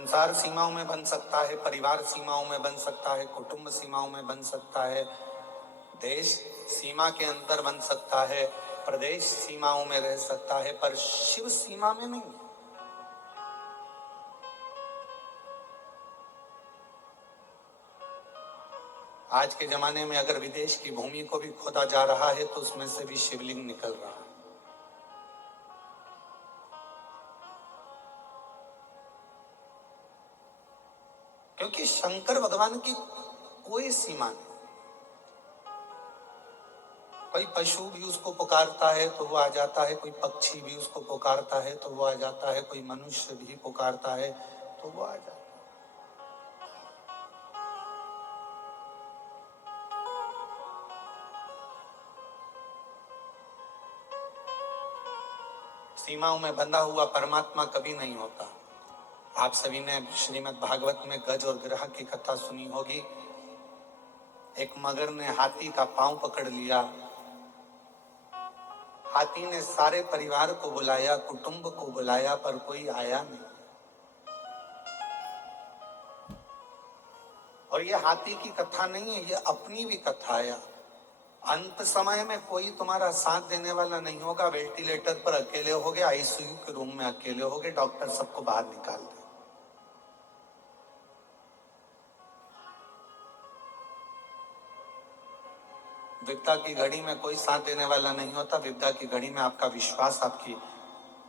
संसार सीमाओं में बन सकता है, परिवार सीमाओं में बन सकता है, कुटुंब सीमाओं में बन सकता है, देश सीमा के अंदर बन सकता है, प्रदेश सीमाओं में रह सकता है, पर शिव सीमा में नहीं। आज के जमाने में अगर विदेश की भूमि को भी खोदा जा रहा है तो उसमें से भी शिवलिंग निकल रहा है। क्योंकि शंकर भगवान की कोई सीमा नहीं। कोई पशु भी उसको पुकारता है तो वो आ जाता है, कोई पक्षी भी उसको पुकारता है तो वो आ जाता है, कोई मनुष्य भी पुकारता है तो वो आ जाता है। सीमाओं में बंधा हुआ परमात्मा कभी नहीं होता। आप सभी ने श्रीमद् भागवत में गज और ग्रह की कथा सुनी होगी। एक मगर ने हाथी का पांव पकड़ लिया। हाथी ने सारे परिवार को बुलाया, कुटुंब को बुलाया, पर कोई आया नहीं। और ये हाथी की कथा नहीं है, ये अपनी भी कथा है। अंत समय में कोई तुम्हारा साथ देने वाला नहीं होगा। वेंटिलेटर पर अकेले होगे, आईसीयू के रूम में अकेले होगे, डॉक्टर सबको बाहर निकाल दे। विपदा की घड़ी में कोई साथ देने वाला नहीं होता। विपदा की घड़ी में आपका विश्वास, आपकी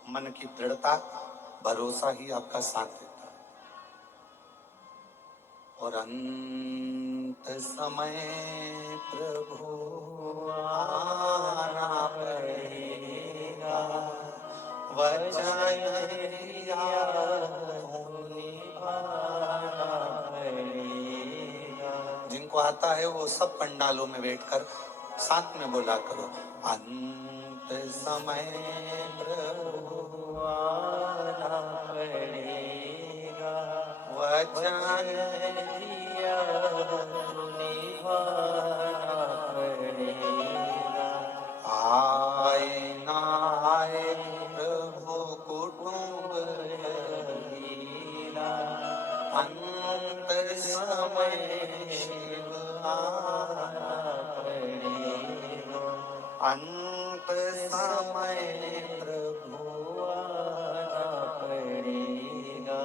मन की दृढ़ता, भरोसा ही आपका साथ देता है। और अंत समय प्रभु आना पड़ेगा, वचन दिया तो निभाना पड़ेगा। जिनको आता है वो सब पंडालों में बैठकर साथ में बोला करो, अंत समय प्रभु आना पड़ेगा, वचन दिया तो निभाना पड़ेगा। आए ना आए प्रभु कुटुंब लीला, अंत समय शिव आना पड़ेगा, अंत समय प्रभु आना पड़ेगा।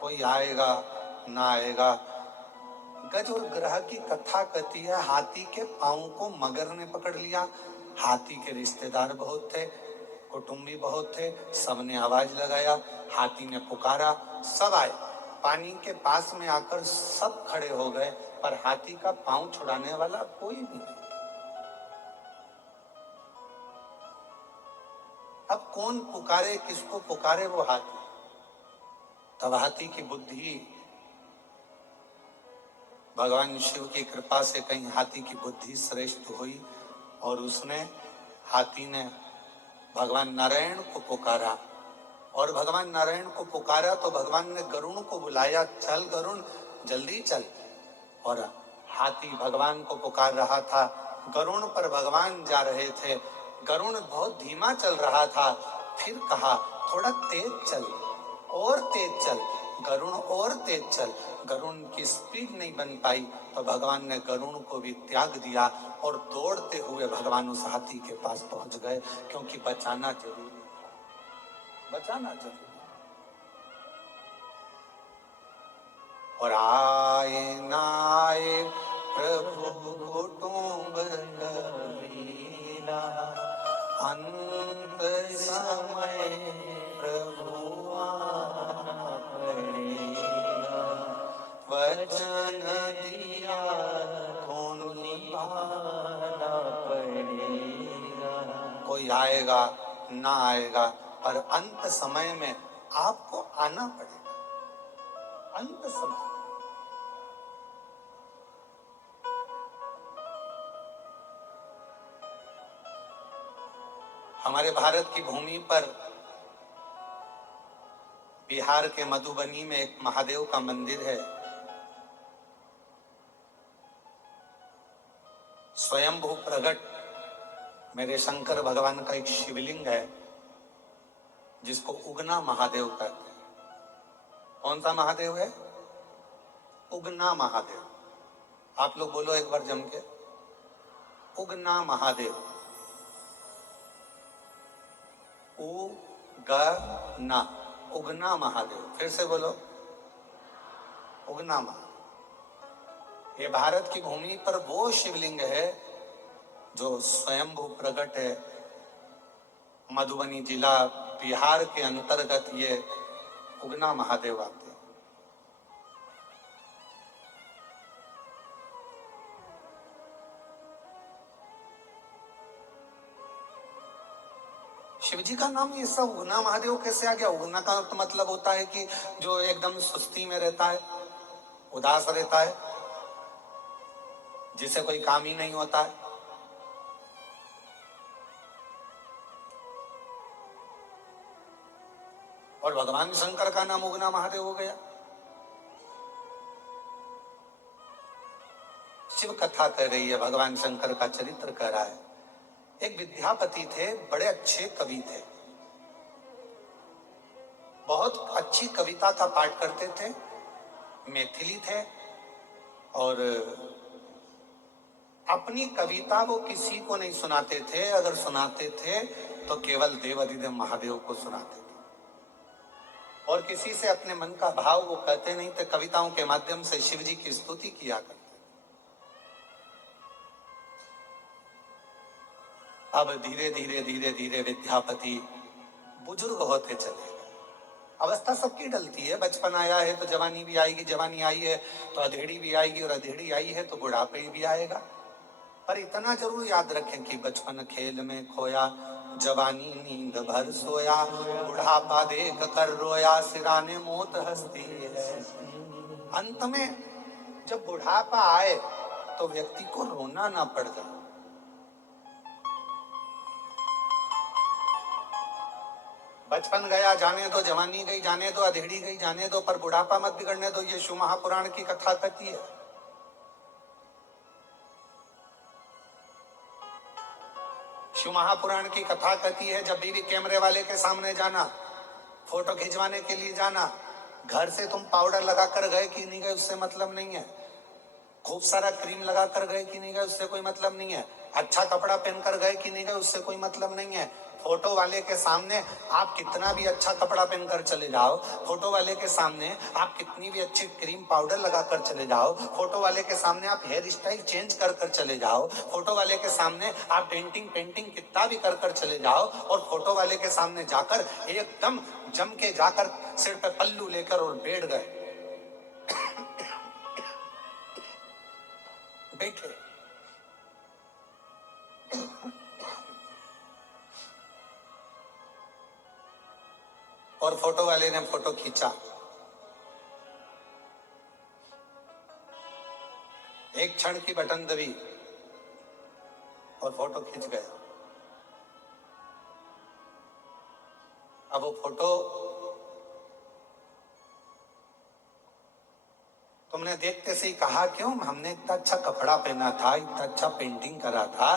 कोई आएगा ना आएगा। गज और ग्रह की कथा कहती है, हाथी के पांव को मगर ने पकड़ लिया। हाथी के रिश्तेदार बहुत थे, कुटुंबी बहुत थे, सबने आवाज लगाया, हाथी ने पुकारा, सब आए। पानी के पास में आकर सब खड़े हो गए, पर हाथी का पांव छुड़ाने वाला कोई भी नहीं। अब कौन पुकारे, किसको पुकारे? वो हाथी। तब हाथी की बुद्धि, भगवान शिव की कृपा से कहीं हाथी की बुद्धि श्रेष्ठ हुई और हाथी ने भगवान नारायण को पुकारा। और भगवान नारायण को पुकारा तो भगवान ने गरुण को बुलाया, चल गरुण जल्दी चल। और हाथी भगवान को पुकार रहा था, गरुण पर भगवान जा रहे थे। गरुण बहुत धीमा चल रहा था, फिर कहा थोड़ा तेज चल, और तेज चल गरुण, और तेज चल। गरुण की स्पीड नहीं बन पाई तो भगवान ने गरुण को भी त्याग दिया और दौड़ते हुए भगवान उस हाथी के पास पहुंच गए, क्योंकि बचाना जरूरी था, बचाना जरूरी। और आए ना आए प्रभु कुटुंब कबीला, अंत समय प्रभु आना पड़ेगा, वचन दिया तो निभाना पड़ेगा। कोई आएगा ना आएगा, पर अंत समय में आपको आना पड़ेगा। अंत समय हमारे भारत की भूमि पर बिहार के मधुबनी में एक महादेव का मंदिर है। स्वयंभू प्रगट मेरे शंकर भगवान का एक शिवलिंग है, जिसको उगना महादेव कहते हैं। कौन सा महादेव है? उगना महादेव। आप लोग बोलो एक बार जम के, उगना महादेव। उगना, उगना महादेव। फिर से बोलो, उगना महादेव। ये भारत की भूमि पर वो शिवलिंग है जो स्वयंभू प्रकट है। मधुबनी जिला बिहार के अंतर्गत ये उगना महादेव आते हैं। शिवजी का नाम ये सब उगना महादेव कैसे आ गया? उगना का तो मतलब होता है कि जो एकदम सुस्ती में रहता है, उदास रहता है, जिसे कोई काम ही नहीं होता है। और भगवान शंकर का नाम उगना महादेव हो गया। शिव कथा कह रही है, भगवान शंकर का चरित्र कह रहा है। एक विद्यापति थे, बड़े अच्छे कवि थे, बहुत अच्छी कविता का पाठ करते थे, मैथिली थे, और अपनी कविता वो किसी को नहीं सुनाते थे। अगर सुनाते थे तो केवल देवाधिदेव महादेव को सुनाते थे, और किसी से अपने मन का भाव वो कहते नहीं थे। कविताओं के माध्यम से शिव जी की स्तुति किया करते। अब धीरे धीरे धीरे धीरे विद्यापति बुजुर्ग होते चले गए। अवस्था सबकी डलती है, बचपन आया है तो जवानी भी आएगी, जवानी आई है तो अधेड़ी भी आएगी, और अधेड़ी आई है तो बुढ़ापे भी आएगा। पर इतना जरूर याद रखें कि बचपन खेल में खोया, जवानी नींद भर सोया, बुढ़ापा देख कर रोया, सिराने मौत हंसती है। अंत में जब बुढ़ापा आए तो व्यक्ति को रोना ना पड़ जाए। बचपन गया जाने दो, जवानी गई जाने दो, अधेड़ी गई जाने दो, पर बुढ़ापा मत बिगड़ने दो। ये शिव महापुराण की कथा कहती है। शिव महापुराण की कथा कहती है, जब भी कैमरे वाले के सामने जाना, फोटो खिंचवाने के लिए जाना, घर से तुम पाउडर लगा कर गए कि नहीं गए उससे मतलब नहीं है, खूब सारा क्रीम लगा कर गए कि नहीं गए उससे कोई मतलब नहीं है, अच्छा कपड़ा पहनकर गए कि नहीं गए उससे कोई मतलब नहीं है। फोटो वाले के सामने आप कितना भी अच्छा कपड़ा पहनकर चले जाओ, फोटो वाले के सामने आप कितनी भी अच्छी क्रीम पाउडर लगाकर चले जाओ, फोटो वाले के सामने आप हेयर स्टाइल चेंज कर कर चले जाओ, फोटो वाले के सामने आप पेंटिंग कितना भी कर कर चले जाओ, और फोटो वाले के सामने जाकर एकदम जम के जाकर सिर पे पल्लू लेकर और बैठ गए, बैठे, और फोटो वाले ने फोटो खींचा, एक क्षण की बटन दबी और फोटो खींच गया। अब वो फोटो तुमने देखते से ही कहा, क्यों हमने इतना अच्छा कपड़ा पहना था, इतना अच्छा पेंटिंग करा था,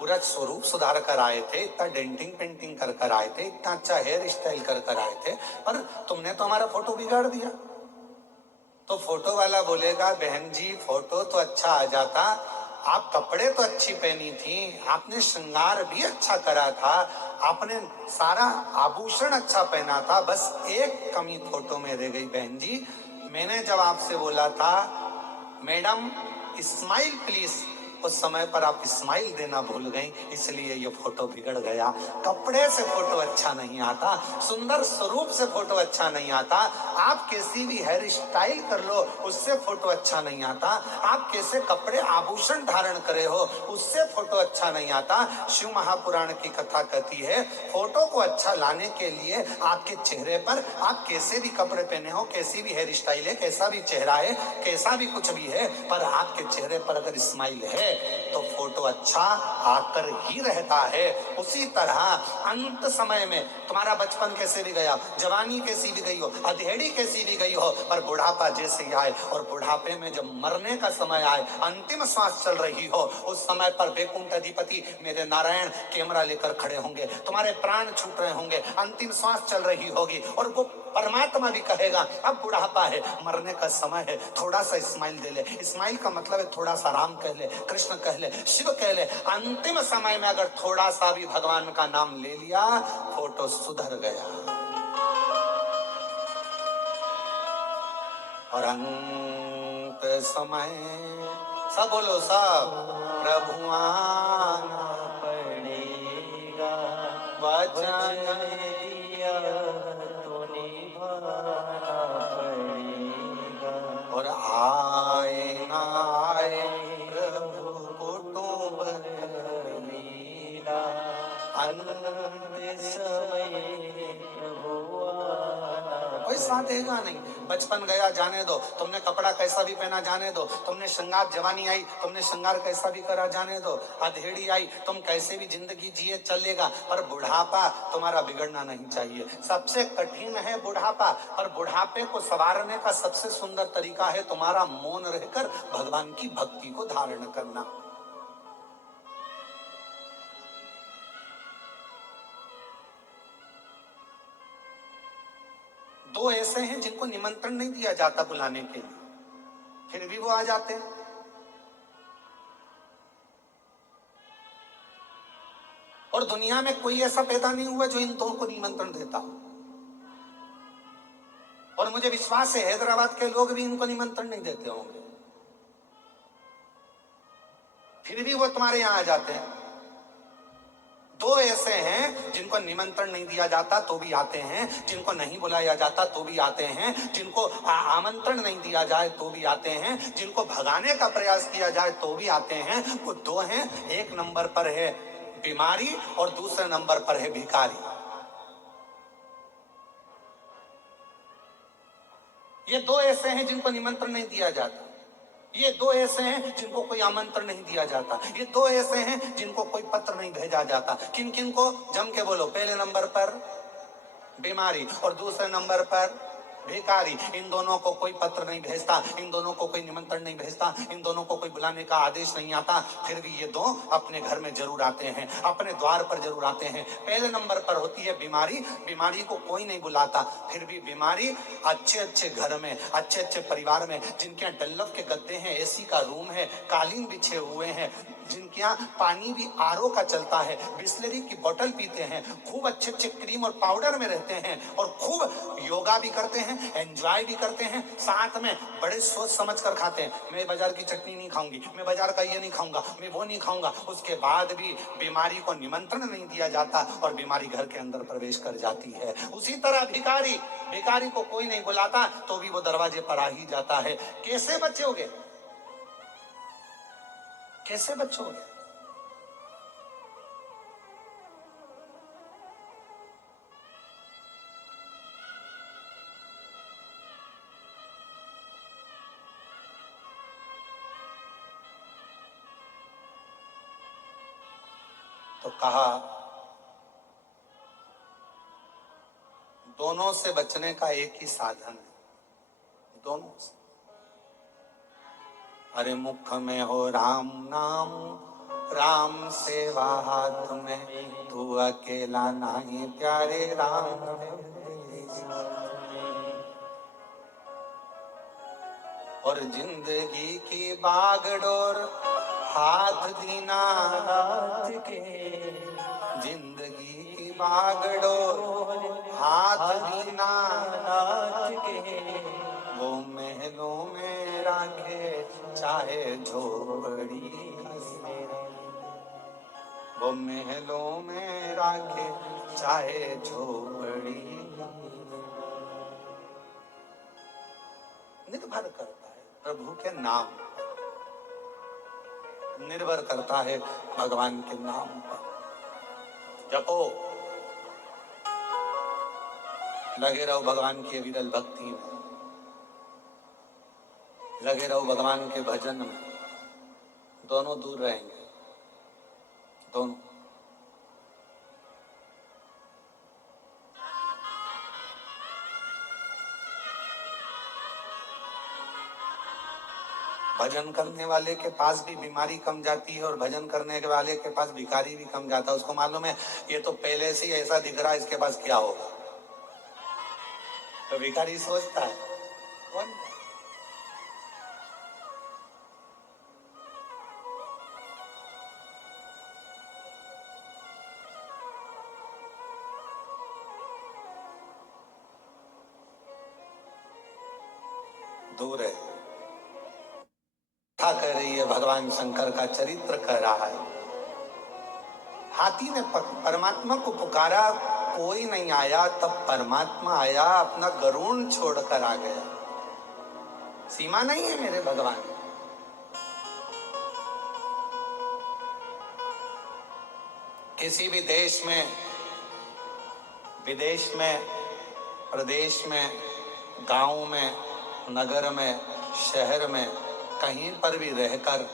पूरा स्वरूप सुधार कर आए थे, इतना डेंटिंग पेंटिंग कर कर आए थे, इतना अच्छा हेयर स्टाइल कर कर आए थे, पर तुमने तो हमारा फोटो बिगाड़ दिया। तो फोटो वाला बोलेगा, बहन जी फोटो तो अच्छा आ जाता, आप कपड़े तो अच्छी पहनी थी, आपने श्रृंगार भी अच्छा करा था, आपने सारा आभूषण अच्छा पहना था, बस एक कमी फोटो में रह गई बहन जी। मैंने जब आपसे बोला था मैडम स्माइल प्लीज, उस समय पर आप स्माइल देना भूल गई, इसलिए ये फोटो बिगड़ गया। कपड़े से फोटो अच्छा नहीं आता, सुंदर स्वरूप से फोटो अच्छा नहीं आता, आप कैसी भी हेयर स्टाइल कर लो उससे फोटो अच्छा नहीं आता, आप कैसे कपड़े आभूषण धारण करे हो उससे फोटो अच्छा नहीं आता। शिव महापुराण की कथा कहती है, फोटो को अच्छा लाने के लिए आपके चेहरे पर आप कैसे भी कपड़े पहने हो, कैसी भी हेयर स्टाइल है, कैसा भी चेहरा है, कैसा भी कुछ भी है, पर आपके चेहरे पर अगर स्माइल है तो फोटो अच्छा आकर ही रहता है। उसी तरह अंत समय में तुम्हारा बचपन कैसे भी गया, जवानी कैसी भी गई हो, अधेड़ी कैसी भी गई हो, पर बुढ़ापा जैसे ही आए, और बुढ़ापे में जब मरने का समय आए, अंतिम श्वास चल रही हो, उस समय पर वैकुंठ अधिपति मेरे नारायण कैमरा लेकर खड़े होंगे, तुम्हारे प्राण छूट रहे होंगे, अंतिम श्वास चल रही होगी, और वो परमात्मा भी कहेगा अब बुढ़ापा है, मरने का समय है, थोड़ा सा स्माइल दे ले। स्माइल का मतलब है थोड़ा सा राम कह ले, कृष्ण कह ले, शिव कह ले। अंतिम समय में अगर थोड़ा सा भी भगवान का नाम ले लिया, फोटो सुधर गया। और अंत समय सब बोलो सब, प्रभु आना पड़ेगा, वचन दिया तो निभाना पड़ेगा। और आए ना आए प्रभु कुटुंब लीला, अंत समय प्रभु आना। कोई साथ देगा नहीं। बचपन गया जाने दो, तुमने कपड़ा कैसा भी पहना जाने दो, तुमने श्रृंगार, जवानी आई तुमने श्रृंगार कैसा भी करा जाने दो, अधेड़ी आई तुम कैसे भी जिंदगी जिए चलेगा, पर बुढ़ापा तुम्हारा बिगड़ना नहीं चाहिए। सबसे कठिन है बुढ़ापा, पर बुढ़ापे को संवारने का सबसे सुंदर तरीका है तुम्हारा मौन रहकर भगवान की भक्ति को धारण करना। दो ऐसे हैं जिनको निमंत्रण नहीं दिया जाता बुलाने के लिए, फिर भी वो आ जाते हैं। और दुनिया में कोई ऐसा पैदा नहीं हुआ जो इन दो को निमंत्रण देता हो। और मुझे विश्वास है हैदराबाद के लोग भी इनको निमंत्रण नहीं देते होंगे, फिर भी वो तुम्हारे यहां आ जाते हैं। दो ऐसे हैं जिनको निमंत्रण नहीं दिया जाता तो भी आते हैं, जिनको नहीं बुलाया जाता तो भी आते हैं, जिनको आमंत्रण नहीं दिया जाए तो भी आते हैं, जिनको भगाने का प्रयास किया जाए तो भी आते हैं। वो दो हैं, एक नंबर पर है बीमारी और दूसरे नंबर पर है भिखारी। ये दो ऐसे हैं जिनको निमंत्रण नहीं दिया जाता, ये दो ऐसे हैं जिनको कोई आमंत्रण नहीं दिया जाता, ये दो ऐसे हैं जिनको कोई पत्र नहीं भेजा जाता। किन किन को? जम के बोलो। पहले नंबर पर बीमारी और दूसरे नंबर पर भिखारी। इन दोनों को कोई पत्र नहीं भेजता, इन दोनों को कोई निमंत्रण नहीं भेजता, इन दोनों को कोई बुलाने का आदेश नहीं आता, फिर भी ये दो अपने घर में जरूर आते हैं, अपने द्वार पर जरूर आते हैं। पहले नंबर पर होती है बीमारी। बीमारी को कोई नहीं बुलाता, फिर भी बीमारी अच्छे अच्छे घर में, अच्छे अच्छे परिवार में, जिनके यहाँ डल्लफ के गद्दे हैं, एसी का रूम है, कालीन बिछे हुए हैं, जिनके यहाँ पानी भी आरओ का चलता है, बिस्लरी की बोतल पीते हैं, खूब अच्छे अच्छे क्रीम और पाउडर में रहते हैं, और खूब योगा भी करते हैं, एंजॉय भी करते हैं, साथ में बड़े सोच समझ कर खाते हैं। मैं बाजार की चटनी नहीं खाऊंगी, मैं बाजार का ये नहीं खाऊंगा, मैं वो नहीं खाऊंगा। उसके बाद भी बीमारी को निमंत्रण नहीं दिया जाता और बीमारी घर के अंदर प्रवेश कर जाती है। उसी तरह भिखारी, भिखारी को कोई नहीं बुलाता तो भी वो दरवाजे पर आ ही जाता है। कैसे बचोगे? कैसे बचोगे? तो कहा दोनों से बचने का एक ही साधन है, दोनों से। अरे मुख में हो राम नाम, राम सेवा हाथ में, तू अकेला नहीं प्यारे राम। और जिंदगी की बागडोर हाथ दीना हाथ के, जिंदगी की बागडोर हाथ दीना हाथ के, वो महलों में राखे चाहे झोपड़ी, वो महलों में राखे चाहे झोपड़ी। निर्भर करता है प्रभु के नाम पर, निर्भर करता है भगवान के नाम पर। जपो, लगे रहो भगवान की विरल भक्ति में, लगे रहो भगवान के भजन में, दोनों दूर रहेंगे, दोनों। भजन करने वाले के पास भी बीमारी कम जाती है और भजन करने के वाले के पास भिखारी भी कम जाता है। उसको मालूम है ये तो पहले से ही ऐसा दिख रहा है, इसके पास क्या होगा। तो तो भिखारी सोचता है कौन दूर है। कथा कह रही है, भगवान शंकर का चरित्र कह रहा है। हाथी ने परमात्मा को पुकारा, कोई नहीं आया, तब परमात्मा आया, अपना गरुड़ छोड़कर आ गया। सीमा नहीं है मेरे भगवान। किसी भी देश में, विदेश में, प्रदेश में, गांव में, नगर में, शहर में, कहीं पर भी रहकर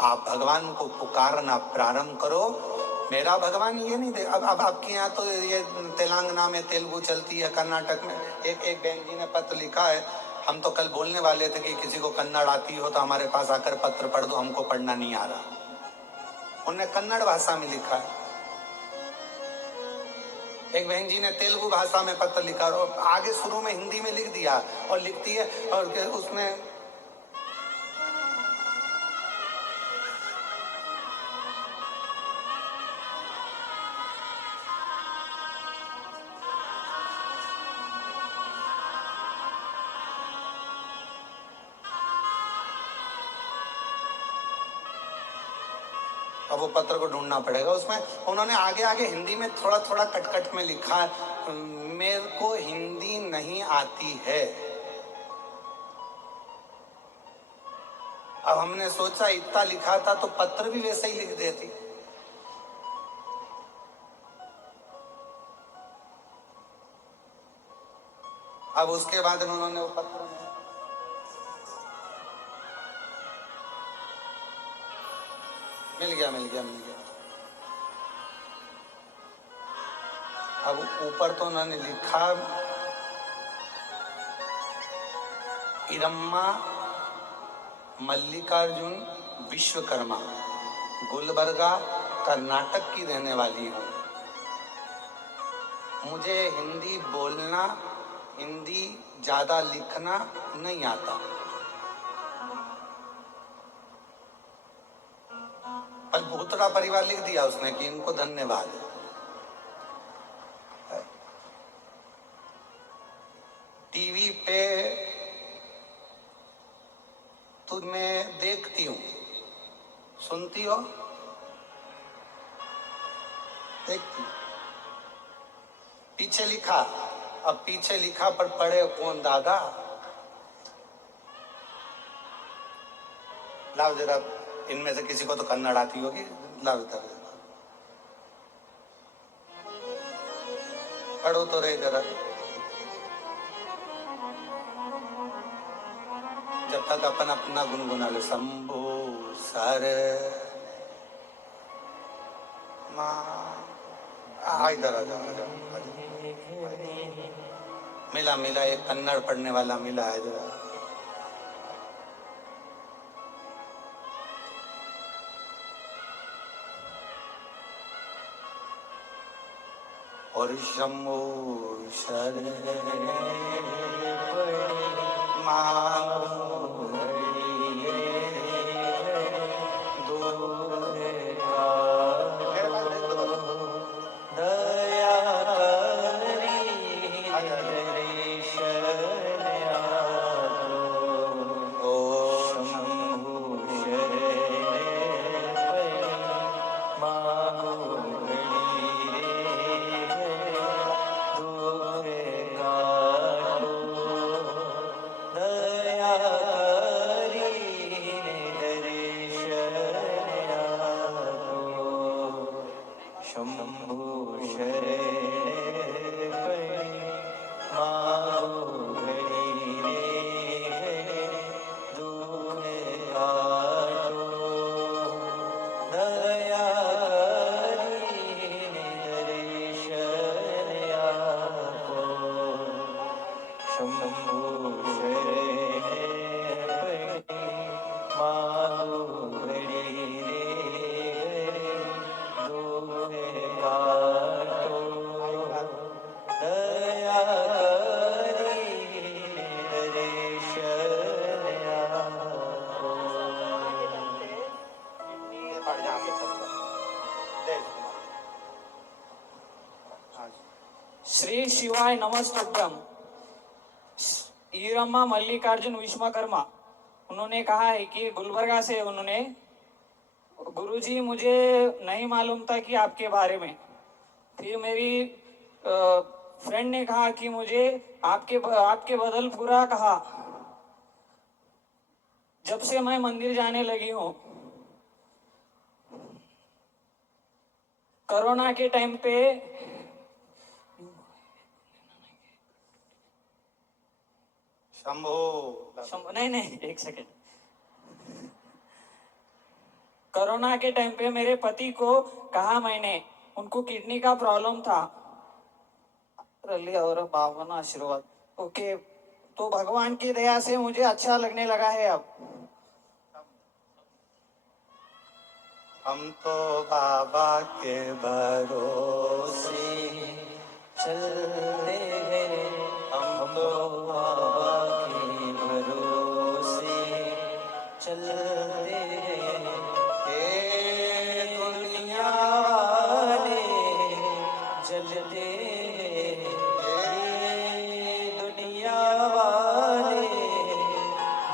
आप भगवान को पुकारना प्रारंभ करो। मेरा भगवान ये नहीं दे। अब आपके यहाँ तो ये तेलंगाना में तेलुगु चलती है, कर्नाटक में। एक बहन जी ने पत्र लिखा है, हम तो कल बोलने वाले थे कि किसी को कन्नड़ आती हो तो हमारे पास आकर पत्र पढ़ दो, हमको पढ़ना नहीं आ रहा। उन्होंने कन्नड़ भाषा में लिखा है। एक बहन जी ने तेलुगु भाषा में पत्र लिखा और आगे शुरू में हिंदी में लिख दिया और लिखती है और उसमें अब वो पत्र को ढूंढना पड़ेगा। उसमें उन्होंने आगे आगे हिंदी में थोड़ा थोड़ा कट में लिखा, मेरे को हिंदी नहीं आती है। अब हमने सोचा इतना लिखा था तो पत्र भी वैसे ही लिख देती। अब उसके बाद उन्होंने वो पत्र मिल गया। अब ऊपर तो उन्होंने लिखा, इरम्मा मल्लिकार्जुन विश्वकर्मा, गुलबर्गा कर्नाटक की रहने वाली हूँ। मुझे हिंदी बोलना, हिंदी ज्यादा लिखना नहीं आता, पर भूतड़ा परिवार लिख दिया उसने कि इनको धन्यवाद। टीवी पे तुम्हें देखती हूँ, सुनती हो, देखती। पीछे लिखा, अब पीछे लिखा पर पढ़े कौन दादा। लाओ जरा, इनमें से किसी को तो कन्नड़ आती होगी, लाओ जरा पढ़ो तो रे जरा। जब तक अपन अपना गुनगुना ले, शंभो सर इधर आ जाओ। मिला एक कन्नड़ पढ़ने वाला मिला है जरा। और शंभो सर शिवाय नमस्तुभ्यम। ईरम्मा मल्लिकार्जुन विश्वकर्मा, उन्होंने कहा है कि गुलबर्गा से उन्होंने, गुरुजी मुझे नहीं मालूम था कि आपके बारे में। फिर मेरी फ्रेंड ने कहा कि मुझे आपके बदल पूरा कहा। जब से मैं मंदिर जाने लगी हूँ, कोरोना के टाइम पे शंभो नहीं, एक सेकेंड। कोरोना के टाइम पे मेरे पति को कहा मैंने, उनको किडनी का प्रॉब्लम था। और भावना आशीर्वाद। ओके, तो भगवान की दया से मुझे अच्छा लगने लगा है अब। हम तो बाबा के भरोसे चलते हैं, हम तो बाबा के भरोसे चलते हैं। ये दुनिया वाले जलते हैं, ये दुनिया वाले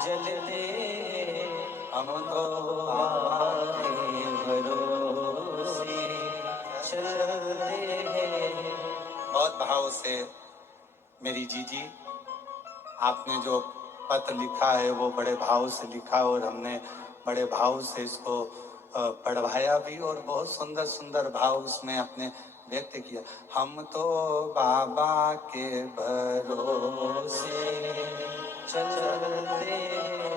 जलते हैं। हम तो बाबा के भरोसे चलते हैं। बहुत भाव से मेरी जीजी, आपने जो पत्र लिखा है वो बड़े भाव से लिखा और हमने बड़े भाव से इसको पढ़वाया भी और बहुत सुंदर सुंदर भाव उसमें अपने व्यक्त किया। हम तो बाबा के भरोसे चलते हैं,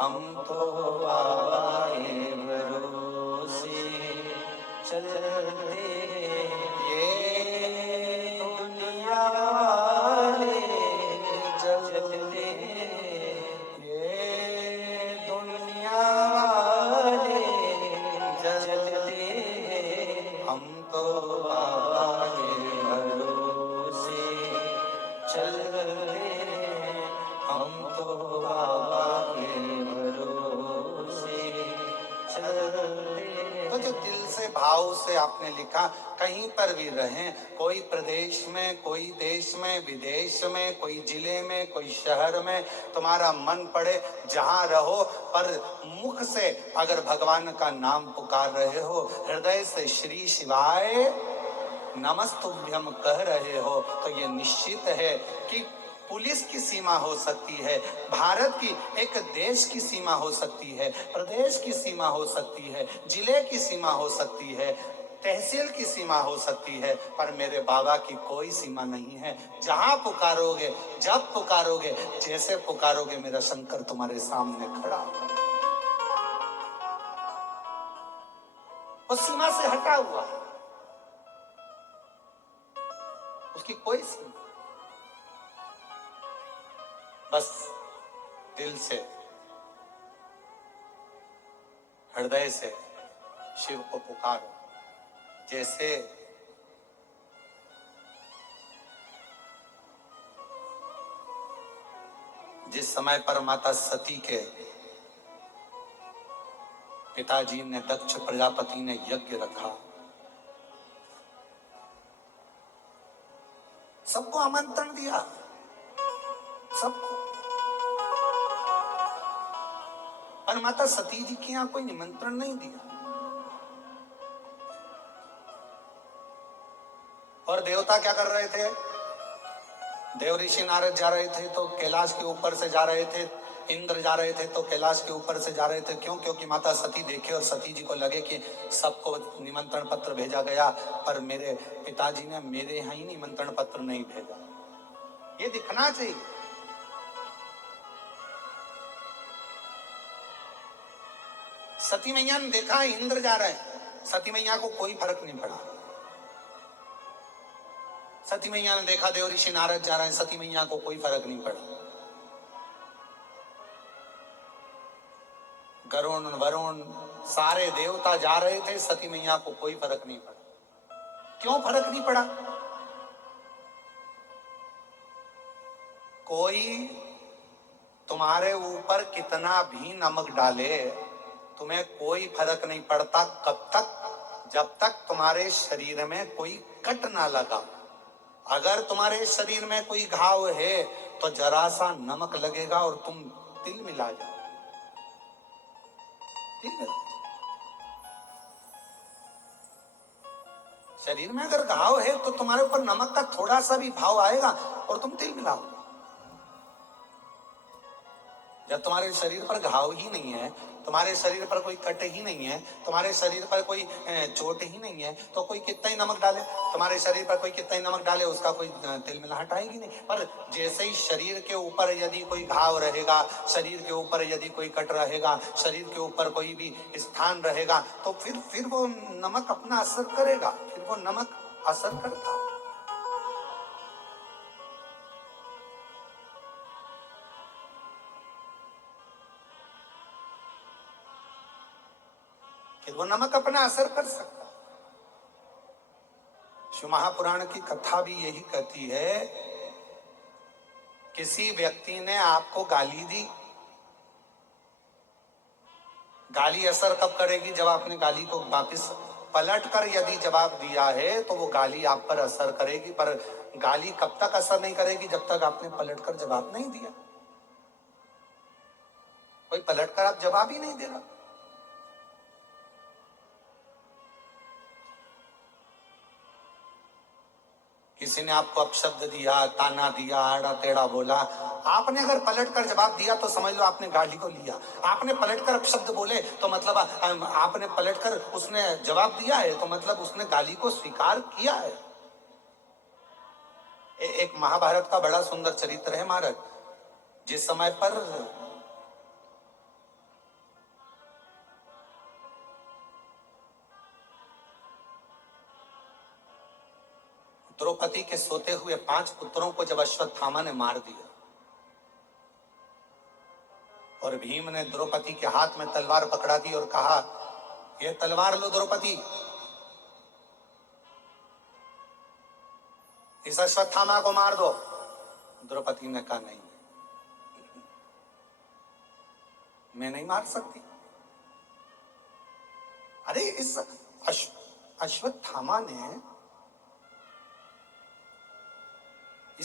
हम तो बाबा के भरोसे चलते हैं। ये दुनिया वाले जलते हैं, ये दुनिया वाले जलते हैं। हम तो बाबा के भरोसे चलते हैं, हम तो बाबा के भरोसे चलते हैं। तो जो दिल से भाव से आपने लिखा, कहीं पर भी रहें, कोई प्रदेश में, कोई देश में, विदेश में, कोई जिले में, कोई शहर में, तुम्हारा मन पड़े जहां रहो, पर मुख से अगर भगवान का नाम पुकार रहे हो, हृदय से श्री शिवाय नमस्तुभ्यम कह रहे हो, तो ये निश्चित है कि पुलिस की सीमा हो सकती है, भारत की एक देश की सीमा हो सकती है, प्रदेश की सीमा हो सकती है, जिले की सीमा हो सकती है, तहसील की सीमा हो सकती है, पर मेरे बाबा की कोई सीमा नहीं है। जहां पुकारोगे, जब पुकारोगे, जैसे पुकारोगे, मेरा शंकर तुम्हारे सामने खड़ा होगा। वो सीमा से हटा हुआ है, उसकी कोई सीमा। बस दिल से, हृदय से शिव को पुकारो। जैसे जिस समय पर माता सती के पिताजी ने, दक्ष प्रजापति ने यज्ञ रखा, सबको आमंत्रण दिया, सबको, पर माता सती जी के यहां कोई निमंत्रण नहीं दिया। और देवता क्या कर रहे थे? देव ऋषि नारद जा रहे थे तो कैलाश के ऊपर से जा रहे थे, इंद्र जा रहे थे तो कैलाश के ऊपर से जा रहे थे। क्यों? क्योंकि माता सती देखे और सती जी को लगे कि सबको निमंत्रण पत्र भेजा गया, पर मेरे पिताजी ने मेरे यहाँ ही निमंत्रण पत्र नहीं भेजा। ये दिखना चाहिए। सती मैया ने देखा इंद्र जा रहे हैं, सती मैया को कोई फर्क नहीं पड़ा। सती मैया ने देखा देव ऋषि नारद जा रहे हैं, सती मैया को कोई फर्क नहीं पड़ा। गरुण वरुण सारे देवता जा रहे थे, सती मैया को कोई फर्क नहीं पड़ा। क्यों फर्क नहीं पड़ा? कोई तुम्हारे ऊपर कितना भी नमक डाले, तुम्हें कोई फर्क नहीं पड़ता। कब तक? जब तक तुम्हारे शरीर में कोई कट ना लगा। अगर तुम्हारे शरीर में कोई घाव है तो जरा सा नमक लगेगा और तुम तिल मिला जाओ, तिल मिला। शरीर में अगर घाव है तो तुम्हारे ऊपर नमक का थोड़ा सा भी भाव आएगा और तुम तिल मिलाओ। जब तुम्हारे शरीर पर घाव ही नहीं है, तुम्हारे शरीर पर कोई कट ही नहीं है, तुम्हारे शरीर पर कोई चोट ही नहीं है, तो कोई कितना ही नमक डाले, तुम्हारे शरीर पर कोई कितना ही नमक डाले, उसका कोई तिल मिलाहट आएगी नहीं। पर जैसे ही शरीर के ऊपर यदि कोई घाव रहेगा, शरीर के ऊपर यदि कोई कट रहेगा, शरीर के ऊपर कोई भी स्थान रहेगा, तो फिर वो नमक अपना असर करेगा, फिर वो नमक असर करता। वो नमक अपना असर कर सकता। शिव महापुराण की कथा भी यही कहती है, किसी व्यक्ति ने आपको गाली दी, गाली असर कब करेगी? जब आपने गाली को वापस पलट कर यदि जवाब दिया है तो वो गाली आप पर असर करेगी, पर गाली कब तक असर नहीं करेगी? जब तक आपने पलट कर जवाब नहीं दिया। कोई पलट कर आप जवाब ही नहीं दे रहा। किसी ने आपको अपशब्द दिया, ताना दिया, आड़ा टेढ़ा बोला, आपने अगर पलट कर जवाब दिया तो समझ लो आपने गाली को लिया। आपने पलट कर अपशब्द बोले तो मतलब आपने पलट कर उसने जवाब दिया है, तो मतलब उसने गाली को स्वीकार किया है। एक महाभारत का बड़ा सुंदर चरित्र है महाराज। जिस समय पर द्रौपदी के सोते हुए 5 पुत्रों को जब अश्वत्थामा ने मार दिया और भीम ने द्रौपदी के हाथ में तलवार पकड़ा दी और कहा, ये तलवार लो द्रौपदी, इस अश्वत्थामा को मार दो। द्रौपदी ने कहा, नहीं, मैं नहीं मार सकती। अरे इस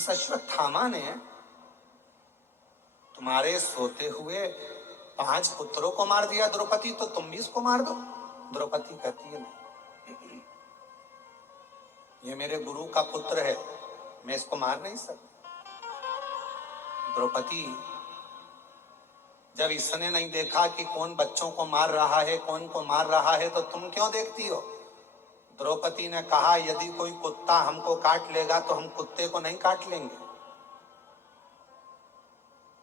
अश्वत्थामा ने तुम्हारे सोते हुए 5 पुत्रों को मार दिया द्रौपदी, तो तुम भी इसको मार दो। द्रौपदी कहती है, नहीं, ये मेरे गुरु का पुत्र है, मैं इसको मार नहीं सकती। द्रौपदी, जब इसने नहीं देखा कि कौन बच्चों को मार रहा है, कौन को मार रहा है, तो तुम क्यों देखती हो? द्रौपदी ने कहा, यदि कोई कुत्ता हमको काट लेगा तो हम कुत्ते को नहीं काट लेंगे,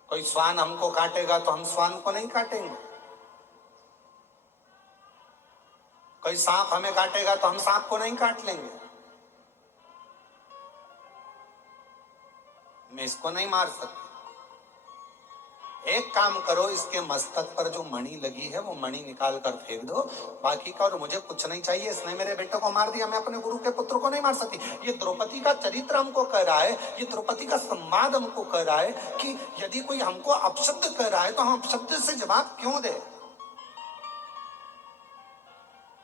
कोई श्वान हमको काटेगा तो हम श्वान को नहीं काटेंगे, कोई सांप हमें काटेगा तो हम सांप को नहीं काट लेंगे, मैं इसको नहीं मार सकती। एक काम करो, इसके मस्तक पर जो मणि लगी है वो मणि निकाल कर फेंक दो, बाकी का और मुझे कुछ नहीं चाहिए। इसने मेरे बेटे को मार दिया, मैं अपने गुरु के पुत्र को नहीं मार सकती। ये द्रौपदी का चरित्र हमको कह रहा है, ये द्रौपदी का संवाद हमको कह रहा है कि यदि कोई हमको अपशब्द कह रहा है तो हम अपशब्द से जवाब क्यों दे?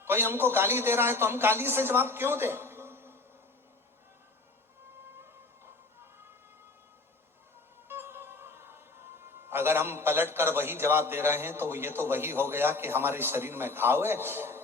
कोई हमको गाली दे रहा है तो हम गाली से जवाब क्यों दे? अगर हम पलट कर वही जवाब दे रहे हैं तो ये तो वही हो गया कि हमारे शरीर में घाव है।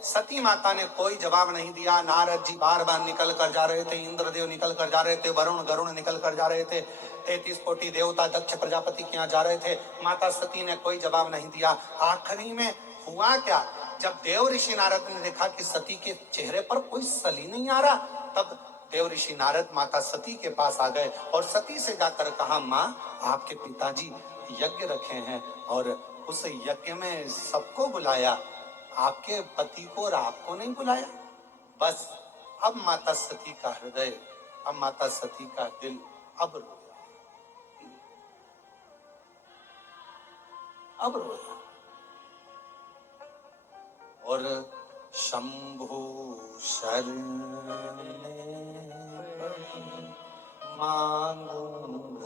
सती माता ने कोई जवाब नहीं दिया। नारद जी बार बार निकल कर जा रहे थे, इंद्रदेव निकल कर जा रहे थे, वरुण गरुण निकल कर जा रहे थे, 33 कोटि देवता दक्ष प्रजापति के यहाँ जा रहे थे। माता सती ने कोई जवाब नहीं दिया। आखिरी में हुआ क्या? जब देव ऋषि नारद ने देखा कि सती के चेहरे पर कोई सली नहीं आ रहा, तब देव ऋषि नारद माता सती के पास आ गए और सती से जाकर कहा, माँ, आपके पिताजी यज्ञ रखे हैं और उस यज्ञ में सबको बुलाया, आपके पति को और आपको नहीं बुलाया। बस अब माता सती का हृदय, अब माता सती का दिल अब रोया, अब रोया। और शंभु शरण मांगू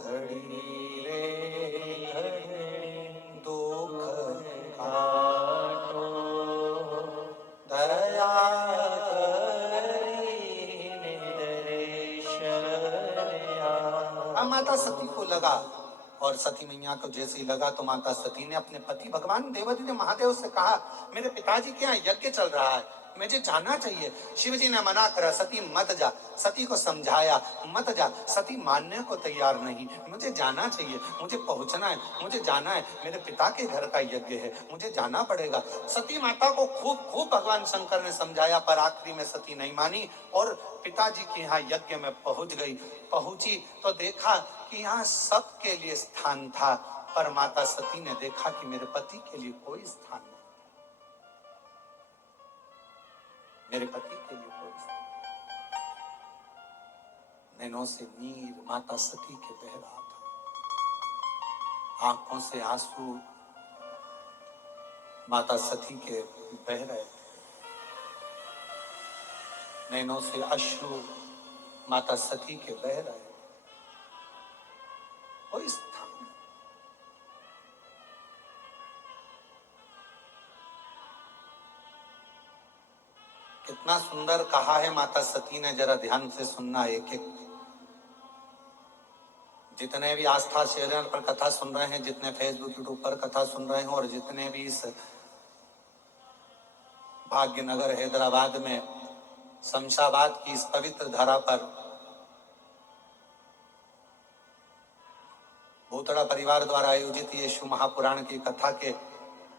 घड़ी रे घड़ी, दुख काटो दया करी निदरेश माता सती को लगा, और सती मैया को जैसे ही लगा तो माता सती ने अपने पति भगवान देवादिदेव महादेव से कहा, मेरे पिताजी के यहाँ यज्ञ चल रहा है, मुझे जाना चाहिए। शिव जी ने मना करा, सती मत जा। सती को समझाया, मत जा। सती मानने को तैयार नहीं, मुझे जाना चाहिए, मुझे पहुंचना है, मुझे जाना है, मेरे पिता के घर का यज्ञ है, मुझे जाना पड़ेगा। सती माता को खूब खूब भगवान शंकर ने समझाया, पर आखिरी में सती नहीं मानी और पिताजी के यहाँ यज्ञ में पहुंच गई। पहुंची तो देखा कि यहाँ सबके लिए स्थान था, पर माता सती ने देखा कि मेरे पति के लिए कोई स्थान नहीं, मेरे पति के लिए कोई स्थान नहीं। नैनों से नीर माता सती के बह रहा था, आंखों से आंसू माता सती के बह रहे थे, नैनों से अश्रु माता सती के बह रहे, कोई स्थान नहीं। कितना सुंदर कहा है माता सती ने, जरा ध्यान से सुनना। एक एक जितने भी आस्था चैनल पर कथा सुन रहे हैं, जितने फेसबुक यूट्यूब पर कथा सुन रहे हैं, और जितने भी इस भाग्यनगर हैदराबाद में शमशाबाद की इस पवित्र धरा पर भूतड़ा परिवार द्वारा आयोजित ये शिव महापुराण की कथा के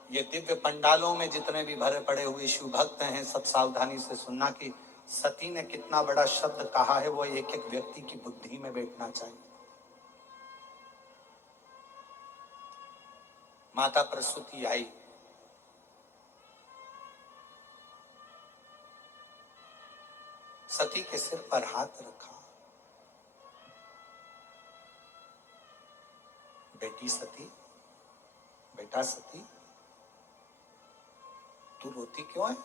ये दिव्य पंडालों में जितने भी भरे पड़े हुए शिव भक्त हैं, सब सावधानी से सुनना कि सती ने कितना बड़ा शब्द कहा है, वो एक एक व्यक्ति की बुद्धि में बैठना चाहिए। माता प्रसूति आई, सती के सिर पर हाथ रखा, बेटी सती, बेटा सती, तू रोती क्यों है?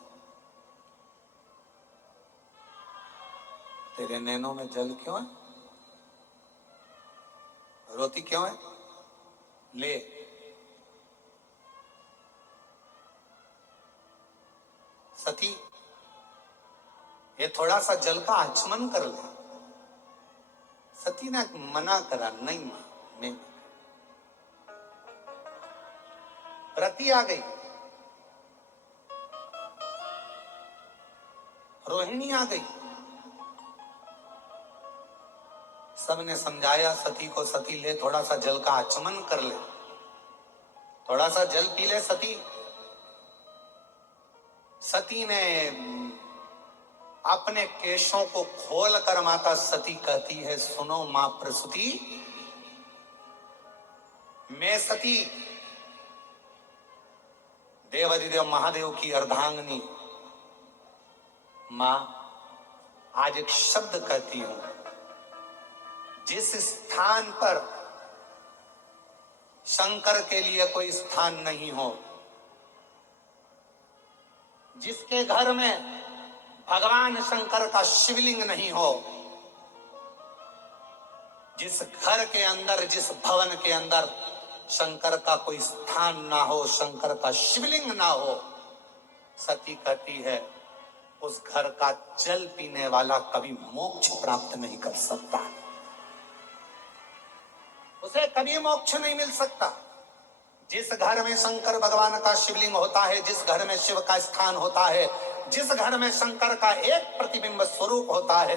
तेरे नैनों में जल क्यों है? रोती क्यों है? ले, सती ये थोड़ा सा जल का आचमन कर ले। सती ने मना करा, नहीं नहीं। रति आ गई, रोहिणी आ गई, सबने समझाया सती को, सती ले थोड़ा सा जल का आचमन कर ले, थोड़ा सा जल पी ले सती। सती ने अपने केशों को खोल कर माता सती कहती है, सुनो मां प्रसूति, मैं सती देवादिदेव महादेव की अर्धांगिनी मां आज एक शब्द कहती हूं, जिस स्थान पर शंकर के लिए कोई स्थान नहीं हो, जिसके घर में भगवान शंकर का शिवलिंग नहीं हो, जिस घर के अंदर, जिस भवन के अंदर शंकर का कोई स्थान ना हो, शंकर का शिवलिंग ना हो, सती कहती है उस घर का जल पीने वाला कभी मोक्ष प्राप्त नहीं कर सकता, उसे कभी मोक्ष नहीं मिल सकता। जिस घर में शंकर भगवान का शिवलिंग होता है, जिस घर में शिव का स्थान होता है, जिस घर में शंकर का एक प्रतिबिंब स्वरूप होता है,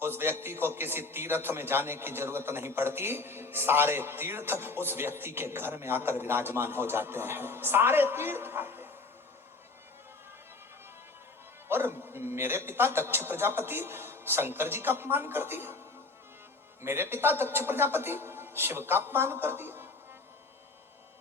उस व्यक्ति को किसी तीर्थ में जाने की जरूरत नहीं पड़ती, सारे तीर्थ उस व्यक्ति के घर में आकर विराजमान हो जाते हैं, सारे तीर्थ आते हैं। और मेरे पिता दक्ष प्रजापति शंकर जी का अपमान कर दिया, मेरे पिता दक्ष प्रजापति शिव का अपमान कर दिया,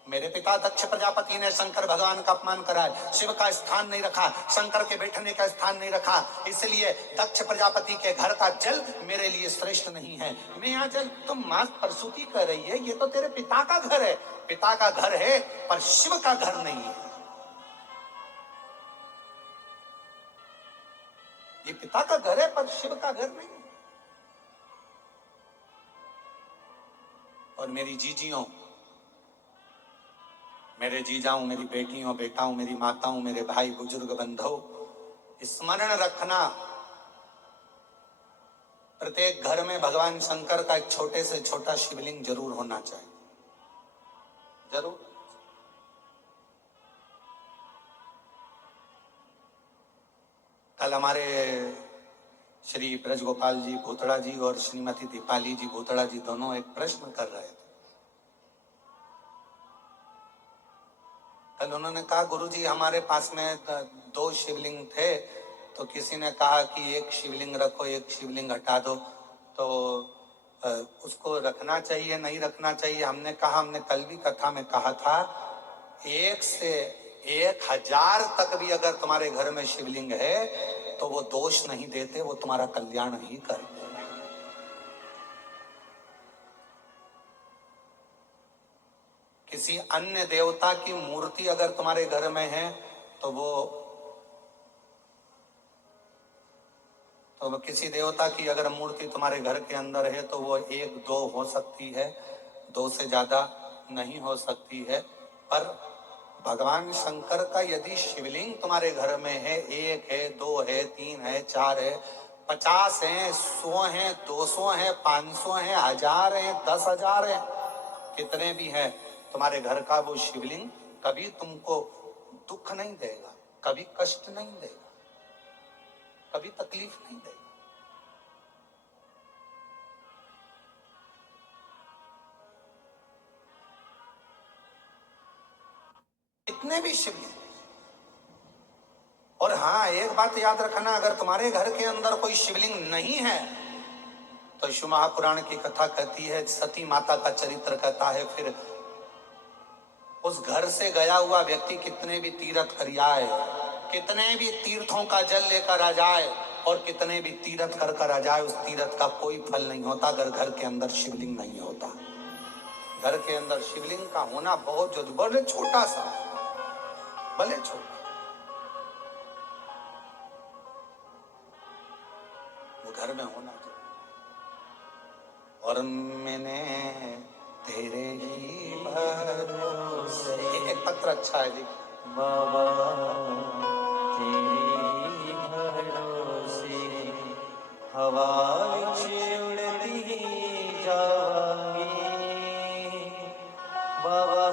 मेरे पिता दक्ष प्रजापति ने शंकर भगवान का अपमान करा है, शिव का स्थान नहीं रखा, शंकर के बैठने का स्थान नहीं रखा, इसलिए दक्ष प्रजापति के घर का जल मेरे लिए श्रेष्ठ नहीं है। मैं यहाँ जल, तुम मां प्रसूति कर रही है, ये तो तेरे पिता का घर है, पिता का घर है पर शिव का घर नहीं है, ये पिता का घर है पर शिव का घर नहीं है। और मेरी जीजियों, मेरे जीजाओं, मेरी बेटियों, बेटाओं, मेरी माताओं, मेरे भाई बुजुर्ग बंधुओं, स्मरण रखना प्रत्येक घर में भगवान शंकर का एक छोटे से छोटा शिवलिंग जरूर होना चाहिए, जरूर। कल हमारे श्री ब्रजगोपाल जी भूतड़ा जी और श्रीमती दीपाली जी भूतड़ा जी दोनों एक प्रश्न कर रहे थे। कल उन्होंने कहा, गुरुजी हमारे पास में 2 शिवलिंग थे, तो किसी ने कहा कि एक शिवलिंग रखो, एक शिवलिंग हटा दो, तो उसको रखना चाहिए नहीं रखना चाहिए। हमने कहा, हमने कल भी कथा में कहा था, 1 से 1000 तक भी अगर तुम्हारे घर में शिवलिंग है तो वो दोष नहीं देते, वो तुम्हारा कल्याण ही करते। किसी अन्य देवता की मूर्ति अगर तुम्हारे घर में है तो किसी देवता की अगर मूर्ति तुम्हारे घर के अंदर है तो वो 1-2 हो सकती है, 2 से ज्यादा नहीं हो सकती है। पर भगवान शंकर का यदि शिवलिंग तुम्हारे घर में है, 1 है, 2 है, 3 है, 4 है, 50 है, 100 है, 200 है, 500 है, 1000 है, 10,000 है, कितने भी है, तुम्हारे घर का वो शिवलिंग कभी तुमको दुख नहीं देगा, कभी कष्ट नहीं देगा, कभी तकलीफ नहीं देगा। इतने भी शिवलिंग। और हाँ, एक बात याद रखना, अगर तुम्हारे घर के अंदर कोई शिवलिंग नहीं है तो शिव महापुराण की कथा कहती है, सती माता का चरित्र कहता है, फिर उस घर से गया हुआ व्यक्ति कितने भी तीर्थ कर आए, कितने भी तीर्थों का जल लेकर आ जाए और कितने भी तीर्थ कर आ जाए, उस तीर्थ का कोई फल नहीं होता अगर घर के अंदर शिवलिंग नहीं होता। घर के अंदर शिवलिंग का होना बहुत जरूरी, भले छोटा सा, भले छोटा, वो घर में होना चाहिए। और मैंने तेरे ही भरोसे, एक पत्र अच्छा है, देखिए, बाबा तेरे भरोसे हवा विच उड़ती जावांगी, बाबा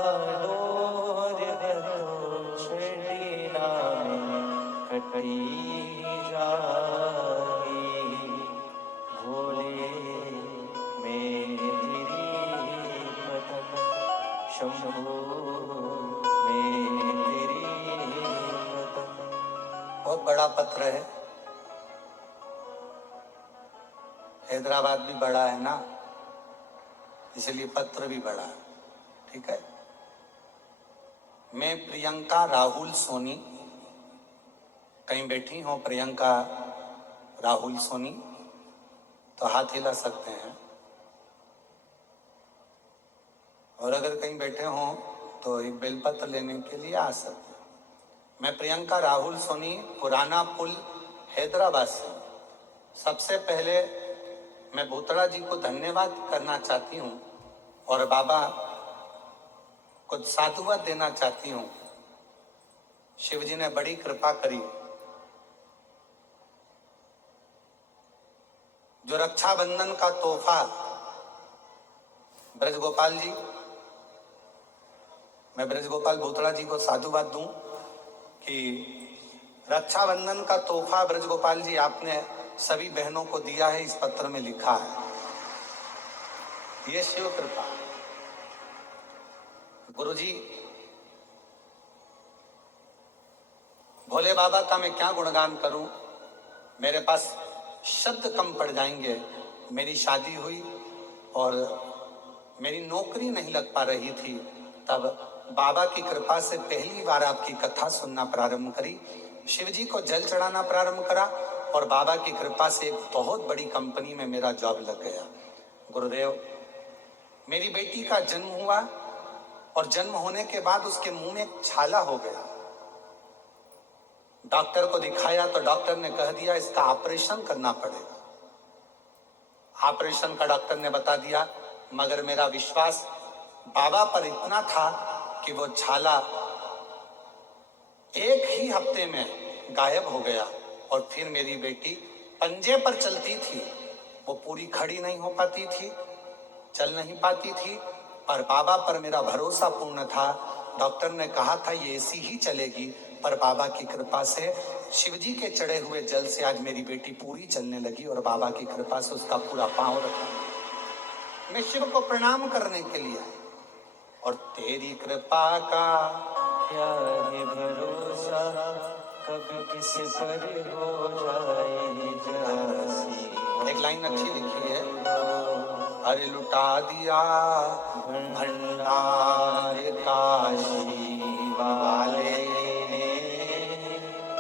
डोर हथों छड़ी नाम कटी जाएगी, भोले में तेरी कथन शंभू में तेरी कथन। बहुत बड़ा पत्र है, हैदराबाद भी बड़ा है ना, इसलिए पत्र भी बड़ा है, ठीक है। मैं प्रियंका राहुल सोनी, कहीं बैठी हो प्रियंका राहुल सोनी तो हाथ हिला सकते हैं, और अगर कहीं बैठे हो तो एक बेलपत्र लेने के लिए आ सकते हैं। मैं प्रियंका राहुल सोनी, पुराना पुल, हैदराबाद से हूँ। सबसे पहले मैं भूतड़ा जी को धन्यवाद करना चाहती हूँ और बाबा को साधुवाद देना चाहती हूँ। शिव जी ने बड़ी कृपा करी, जो रक्षाबंधन का तोहफा ब्रजगोपाल जी, मैं ब्रजगोपाल भूतड़ा जी को साधुवाद दूं कि रक्षाबंधन का तोहफा ब्रजगोपाल जी आपने सभी बहनों को दिया है, इस पत्र में लिखा है, ये शिव कृपा। गुरुजी, भोले बाबा का मैं क्या गुणगान करूं, मेरे पास शब्द कम पड़ जाएंगे। मेरी शादी हुई और मेरी नौकरी नहीं लग पा रही थी, तब बाबा की कृपा से पहली बार आपकी कथा सुनना प्रारंभ करी, शिव जी को जल चढ़ाना प्रारंभ करा और बाबा की कृपा से एक बहुत बड़ी कंपनी में मेरा जॉब लग गया। गुरुदेव, मेरी बेटी का जन्म हुआ और जन्म होने के बाद उसके मुंह में एक छाला हो गया। डॉक्टर को दिखाया तो डॉक्टर ने कह दिया इसका ऑपरेशन करना पड़ेगा। ऑपरेशन का डॉक्टर ने बता दिया, मगर मेरा विश्वास बाबा पर इतना था कि वो छाला एक ही हफ्ते में गायब हो गया और फिर मेरी बेटी पंजे पर चलती थी, वो पूरी खड़ी नहीं हो पाती थी, चल नहीं पाती थी, पर बाबा पर मेरा भरोसा पूर्ण था। डॉक्टर ने कहा था ये ऐसी ही चलेगी, पर बाबा की कृपा से शिवजी के चढ़े हुए जल से आज मेरी बेटी पूरी चलने लगी और बाबा की कृपा से उसका पूरा पांव रखा। मैं शिव को प्रणाम करने के लिए और तेरी कृपा का क्या है भरोसा, कब किस पर हो जाए जरा। एक लाइन अच्छी लिखी है, अरे लुटा दिया भंडार काशी वाले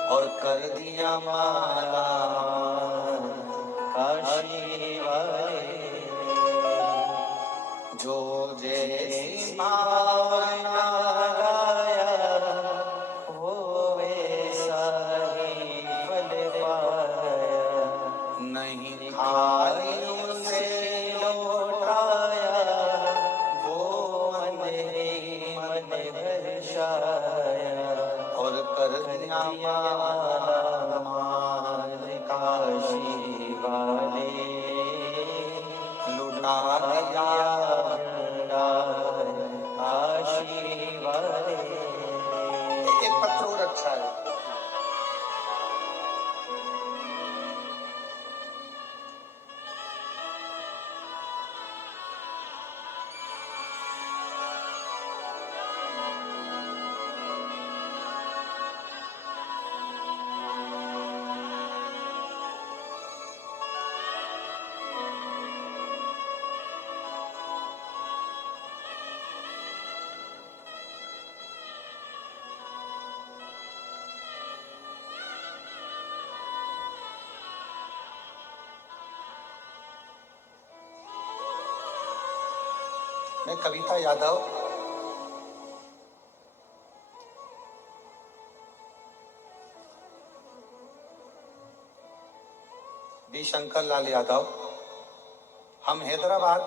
और कर दिया माला काशी वाले। जो जैसी भावना लाया वो वैसा ही फल पाया। नहीं खाली उसे लौटाया वो मन ही मन हर्षाया। और कर दिया माला माल काशी वाले लुटा दिया भंडार काशी वाले। एक पत्र और अच्छा है, मैं कविता यादव बी शंकर लाल यादव, हम हैदराबाद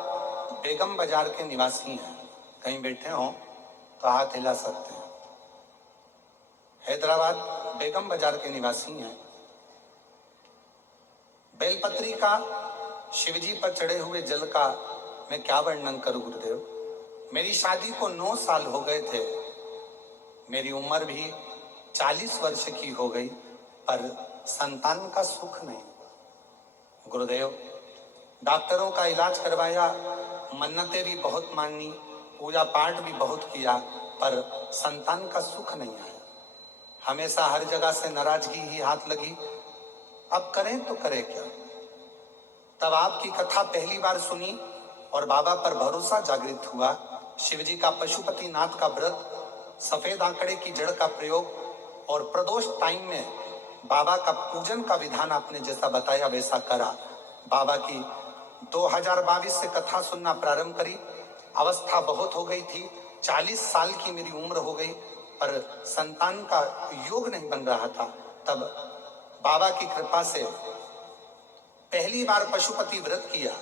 बेगम बाजार के निवासी हैं। कहीं बैठे हों तो हाथ हिला सकते हैं। हैदराबाद बेगम बाजार के निवासी हैं। बेलपत्री का शिवजी पर चढ़े हुए जल का मैं क्या वर्णन करूं गुरुदेव। मेरी शादी को 9 साल हो गए थे, मेरी उम्र भी 40 वर्ष की हो गई, पर संतान का सुख नहीं। गुरुदेव डॉक्टरों का इलाज करवाया, मन्नतें भी बहुत मानी, पूजा पाठ भी बहुत किया, पर संतान का सुख नहीं आया। हमेशा हर जगह से नाराजगी ही हाथ लगी। अब करें तो करें क्या। तब आपकी कथा पहली बार सुनी और बाबा पर भरोसा जागृत हुआ। शिवजी का पशुपति नाथ का व्रत, सफेद आंकड़े की जड़ का प्रयोग और प्रदोष टाइम में बाबा का पूजन का विधान आपने जैसा बताया वैसा करा। बाबा की 2022 से कथा सुनना प्रारंभ करी। अवस्था बहुत हो गई थी, 40 साल की मेरी उम्र हो गई, पर संतान का योग नहीं बन रहा था। तब बाबा की कृपा से पहली बार पशुपति व्रत किया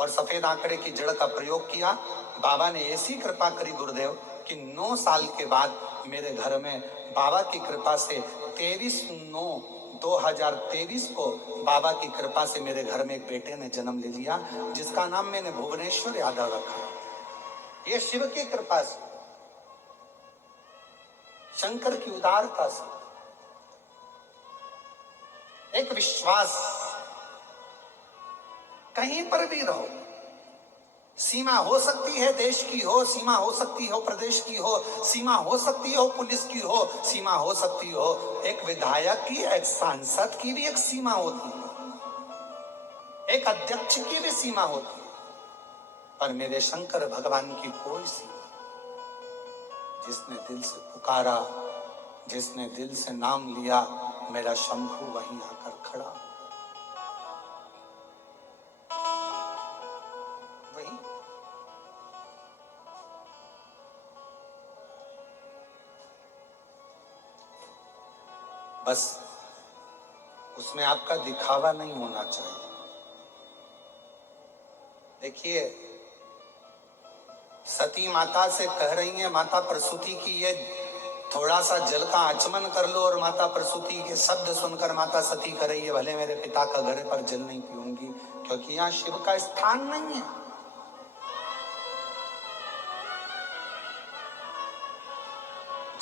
और सफेद आंकड़े की जड़ का प्रयोग किया। बाबा ने ऐसी कृपा करी गुरुदेव कि 9 साल के बाद मेरे घर में बाबा की कृपा से 23/9/2023 को बाबा की कृपा से मेरे घर में एक बेटे ने जन्म ले लिया, जिसका नाम मैंने भुवनेश्वर यादव रखा। ये शिव की कृपा से, शंकर की उदारता से, एक विश्वास। कहीं पर भी रहो, सीमा हो सकती है देश की हो, सीमा हो सकती हो प्रदेश की हो, सीमा हो सकती हो पुलिस की हो, सीमा हो सकती हो एक विधायक की, एक सांसद की भी एक सीमा होती है, एक अध्यक्ष की भी सीमा होती है, पर मेरे शंकर भगवान की कोई सीमा। जिसने दिल से पुकारा, जिसने दिल से नाम लिया, मेरा शंभू वहीं आकर खड़ा। वही बस उसमें आपका दिखावा नहीं होना चाहिए। देखिए, सती माता से कह रही है, माता प्रसूति की, ये थोड़ा सा जल का आचमन कर लो और माता प्रसूति के शब्द सुनकर माता सती कर रही है, भले मेरे पिता का घर पर जल नहीं पीऊंगी, क्योंकि यहाँ शिव का स्थान नहीं है।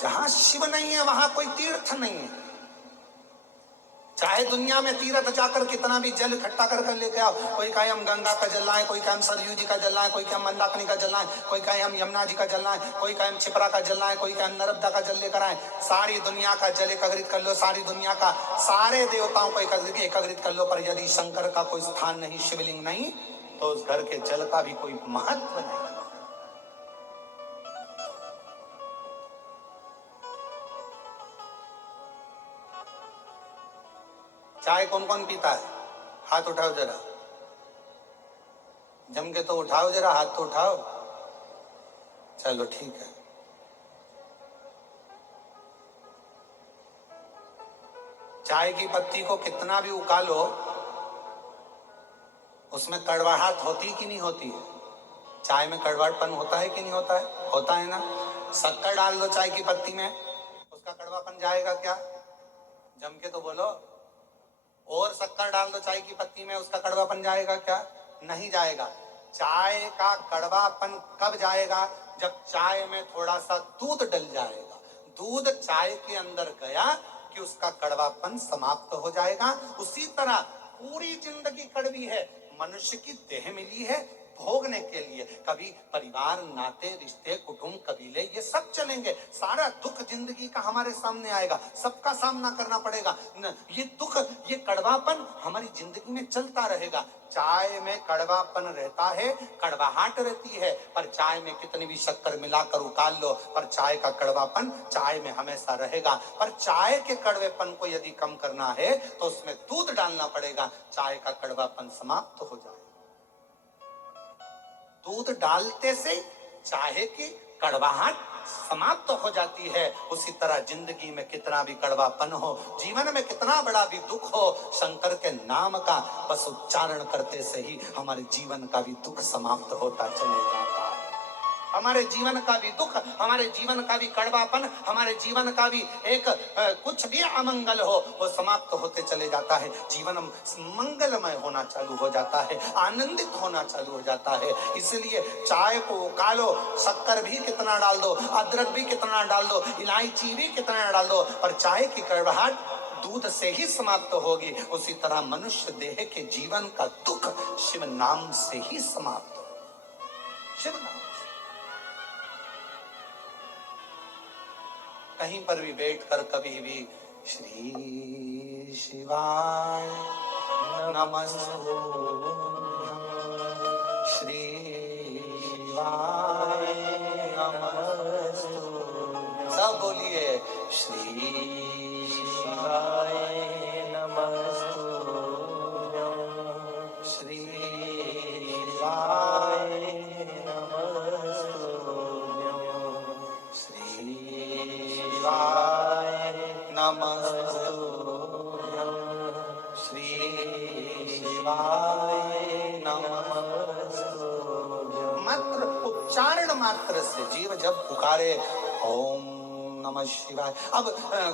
जहां शिव नहीं है वहां कोई तीर्थ नहीं है। चाहे दुनिया में तीर्थ जाकर कितना भी जल इकट्ठा कर लेके आओ, कोई कहे हम गंगा का जल लाए, कोई कहे हम सरयू जी का जल लाए, कोई कहे हम मंदाकिनी का जल लाए, कोई कहे हम यमुना जी का जल लाए, कोई कहे हम छिपरा का जल लाए, कोई कहे हम नर्मदा का जल लेकर आए। सारी दुनिया का जल एकत्रित कर लो, सारी दुनिया का सारे देवताओं को एकत्रित कर लो, पर यदि शंकर का कोई स्थान नहीं, शिवलिंग नहीं, तो उस घर के जल का भी कोई महत्व नहीं। चाय कौन कौन पीता है? हाथ उठाओ जरा, जम के तो उठाओ जरा, हाथ तो उठाओ। चलो ठीक है। चाय की पत्ती को कितना भी उकालो, उसमें कड़वाहट होती कि नहीं होती है? चाय में कड़वाहटपन होता है कि नहीं होता है? होता है ना। शक्कर डाल दो चाय की पत्ती में, उसका कड़वापन जाएगा क्या? जम के तो बोलो। और शक्कर डाल दो चाय की पत्ती में, उसका कड़वापन जाएगा क्या? नहीं जाएगा। चाय का कड़वापन कब जाएगा? जब चाय में थोड़ा सा दूध डल जाएगा। दूध चाय के अंदर गया कि उसका कड़वापन समाप्त हो जाएगा। उसी तरह पूरी जिंदगी कड़वी है। मनुष्य की देह मिली है भोगने के लिए। कभी परिवार, नाते, रिश्ते, कुटुंब, कबीले, ये सब चलेंगे। सारा दुख जिंदगी का हमारे सामने आएगा, सबका सामना करना पड़ेगा। ये दुख, ये कड़वापन हमारी जिंदगी में चलता रहेगा। चाय में कड़वापन रहता है, कड़वाहट रहती है, पर चाय में कितनी भी शक्कर मिलाकर उकाल लो, पर चाय का कड़वापन चाय में हमेशा रहेगा। पर चाय के कड़वेपन को यदि कम करना है तो उसमें दूध डालना पड़ेगा, चाय का कड़वापन समाप्त हो जाए। दूध डालते से चाय की कड़वाहट समाप्त हो जाती है। उसी तरह जिंदगी में कितना भी कड़वापन हो, जीवन में कितना बड़ा भी दुख हो, शंकर के नाम का बस उच्चारण करते से ही हमारे जीवन का भी दुख समाप्त होता चले जाता है। हमारे जीवन का भी दुख, हमारे जीवन का भी कड़वापन, हमारे जीवन का भी एक कुछ भी अमंगल हो, वो समाप्त होते चले जाता है। जीवन मंगलमय होना चालू हो जाता है, आनंदित होना चालू हो जाता है। इसलिए चाय को उकालो, शक्कर भी कितना डाल दो, अदरक भी कितना डाल दो, इलायची भी कितना डाल दो, पर चाय की कड़वाहट दूध से ही समाप्त होगी। उसी तरह मनुष्य देह के जीवन का दुख शिव नाम से ही समाप्त हो। शिव नाम कहीं पर भी बैठकर कभी भी श्री शिवाय नमस्तुभ्यं, श्री शिवाय नमस्तुभ्यं। सब बोलिए, श्री शिवाय नमस्तुभ्यं, श्री शिवाय शिवाय नमस्तुभ्यं, श्री शिवाय नमस्तुभ्यं। मात्र उच्चारण मात्र से जीव जब पुकारे ओम नमः शिवाय। अब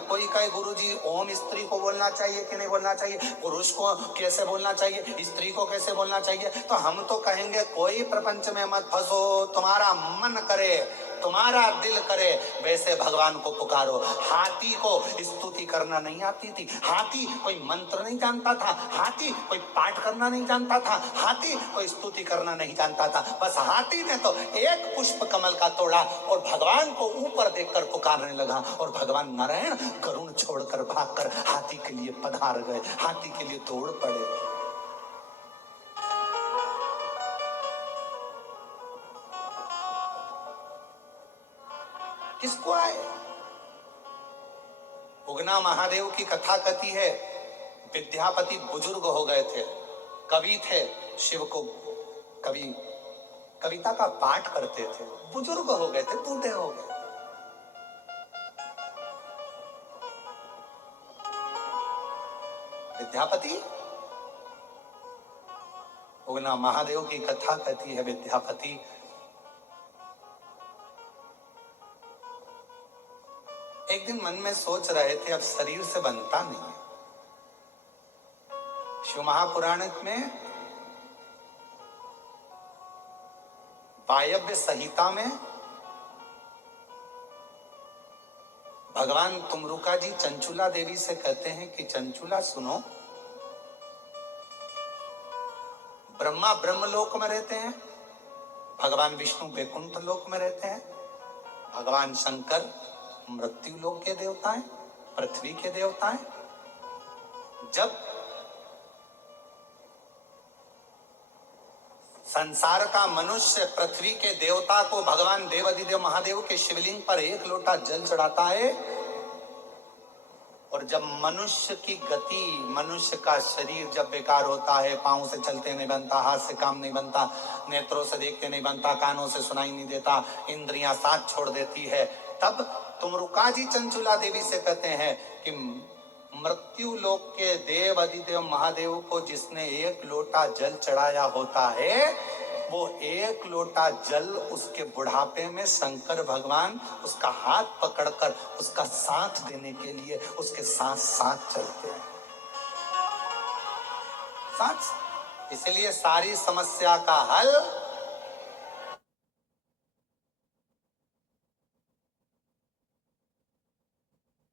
कोई कहे गुरुजी ओम स्त्री को बोलना चाहिए कि नहीं बोलना चाहिए, पुरुष को कैसे बोलना चाहिए, स्त्री को कैसे बोलना चाहिए, तो हम तो कहेंगे कोई प्रपंच में मत फंसो, तुम्हारा मन करे, तुम्हारा दिल करे वैसे भगवान को पुकारो। हाथी को स्तुति करना नहीं आती थी, हाथी कोई मंत्र नहीं जानता था, हाथी कोई पाठ करना नहीं जानता था, हाथी कोई स्तुति करना नहीं जानता था। बस हाथी ने तो एक पुष्प कमल का तोड़ा और भगवान को ऊपर देखकर पुकारने लगा, और भगवान नारायण गरुड़ छोड़कर भागकर हाथी के लिए पधार गए, हाथी के लिए दौड़ पड़े। किसको आए? उगना महादेव की कथा कहती है, विद्यापति बुजुर्ग हो गए थे, कवि थे, शिव को कवि कविता का पाठ करते थे, बुजुर्ग हो गए थे, बूढ़े हो गए। विद्यापति, उगना महादेव की कथा कहती है, विद्यापति एक दिन मन में सोच रहे थे, अब शरीर से बनता नहीं है। शिव महापुराण में वायव्य संहिता में भगवान तुमरुका जी चंचुला देवी से कहते हैं कि चंचुला सुनो, ब्रह्मा ब्रह्मलोक में रहते हैं, भगवान विष्णु वैकुंठ लोक में रहते हैं, भगवान शंकर मृत्यु लोक के देवता हैं, पृथ्वी के देवता हैं। जब संसार का मनुष्य पृथ्वी के देवता को भगवान देवाधिदेव महादेव के शिवलिंग पर एक लोटा जल चढ़ाता है, और जब मनुष्य की गति, मनुष्य का शरीर जब बेकार होता है, पांव से चलते नहीं बनता, हाथ से काम नहीं बनता, नेत्रों से देखते नहीं बनता, कानों से सुनाई नहीं देता, इंद्रियां साथ छोड़ देती है, तब तुमरुका जी चंचुला देवी से कहते हैं कि मृत्यु लोक के देव अधिदेव महादेव को जिसने एक लोटा जल चढ़ाया होता है, वो एक लोटा जल उसके बुढ़ापे में शंकर भगवान उसका हाथ पकड़कर उसका साथ देने के लिए उसके साथ साथ चलते हैं, साथ। इसलिए सारी समस्या का हल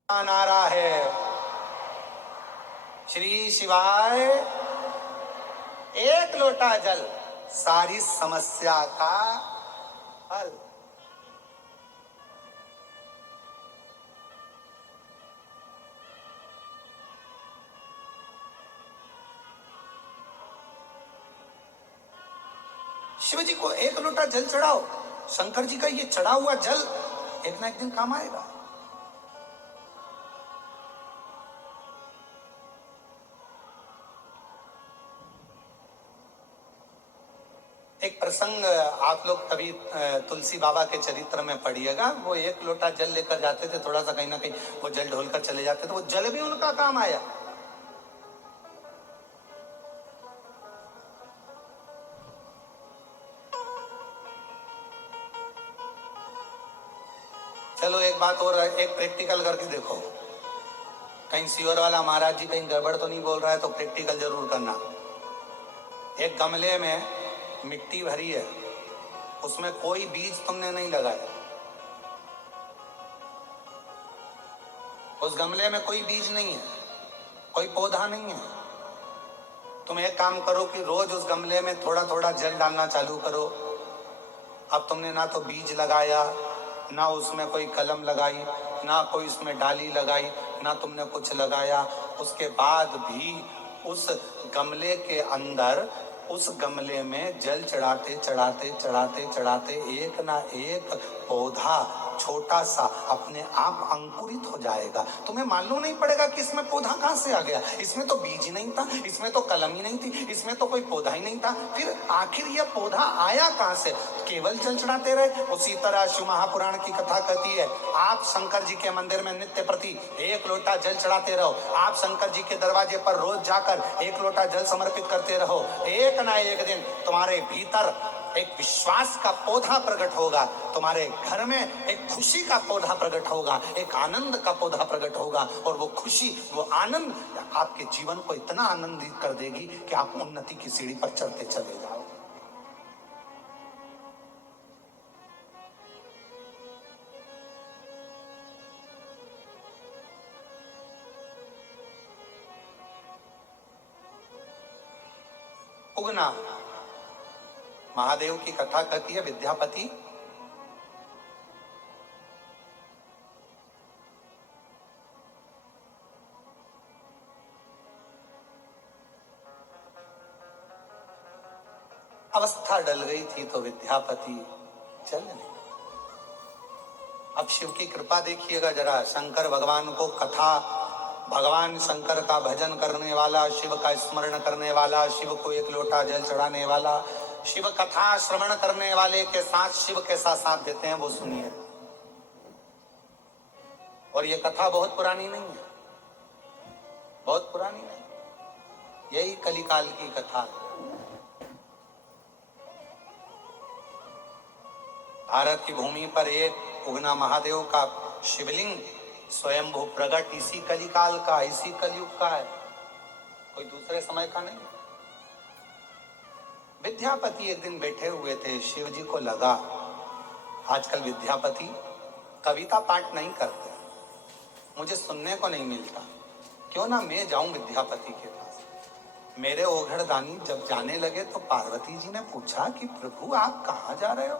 नारा है, श्री शिवाय एक लोटा जल, सारी समस्या का हल। शिव जी को एक लोटा जल चढ़ाओ, शंकर जी का ये चढ़ा हुआ जल एक ना एक दिन काम आएगा। एक प्रसंग आप लोग कभी तुलसी बाबा के चरित्र में पढ़िएगा, वो एक लोटा जल लेकर जाते थे, थोड़ा सा कहीं ना कहीं वो जल ढोलकर चले जाते थे, वो जल भी उनका काम आया। चलो एक बात और, एक प्रैक्टिकल करके देखो, कहीं सियोर वाला महाराज जी कहीं गड़बड़ तो नहीं बोल रहा है, तो प्रैक्टिकल जरूर करना। एक गमले में मिट्टी भरी है, उसमें कोई बीज तुमने नहीं लगाया, उस गमले में कोई बीज नहीं है, कोई पौधा नहीं है। तुम एक काम करो कि रोज उस गमले में थोड़ा थोड़ा जल डालना चालू करो। अब तुमने ना तो बीज लगाया, ना उसमें कोई कलम लगाई, ना कोई उसमें डाली लगाई, ना तुमने कुछ लगाया, उसके बाद भी उस गमले के अंदर, उस गमले में जल चढ़ाते चढ़ाते चढ़ाते चढ़ाते एक ना एक पौधा छोटा सा अपने आप अंकुरित हो जाएगा। तुम्हें मालूम नहीं पड़ेगा कि इसमें पौधा कहां से आ गया, इसमें तो बीज नहीं था, इसमें तो कलम ही नहीं थी, इसमें तो कोई पौधा ही नहीं था, फिर आखिर यह पौधा आया कहां से? केवल जल चढ़ाते रहे। उसी तरह शिव महापुराण की कथा कहती है, आप शंकर जी के मंदिर में नित्य प्रति एक लोटा जल चढ़ाते रहो, आप शंकर जी के दरवाजे पर रोज जाकर एक लोटा जल समर्पित करते रहो, एक ना एक दिन तुम्हारे भीतर एक विश्वास का पौधा प्रकट होगा, तुम्हारे घर में एक खुशी का पौधा प्रकट होगा, एक आनंद का पौधा प्रकट होगा, और वो खुशी, वो आनंद आपके जीवन को इतना आनंदित कर देगी कि आप उन्नति की सीढ़ी पर चढ़ते चले जाओ। उगना, महादेव की कथा कहती है, विद्यापति अवस्था डल गई थी तो विद्यापति चल नहीं। अब शिव की कृपा देखिएगा जरा, शंकर भगवान को कथा, भगवान शंकर का भजन करने वाला, शिव का स्मरण करने वाला, शिव को एक लोटा जल चढ़ाने वाला, शिव कथा श्रवण करने वाले के साथ शिव कैसा साथ देते हैं वो सुनिए। और ये कथा बहुत पुरानी नहीं है, बहुत पुरानी नहीं, यही कलिकाल की कथा है। भारत की भूमि पर एक उगना महादेव का शिवलिंग स्वयंभू प्रगट इसी कलिकाल का, इसी कलयुग का है, कोई दूसरे समय का नहीं। विद्यापति एक दिन बैठे हुए थे, शिव जी को लगा आजकल विद्यापति कविता पाठ नहीं करते, मुझे सुनने को नहीं मिलता, क्यों ना मैं जाऊं विद्यापति के पास। मेरे ओघड़ दानी जब जाने लगे तो पार्वती जी ने पूछा कि प्रभु आप कहां जा रहे हो,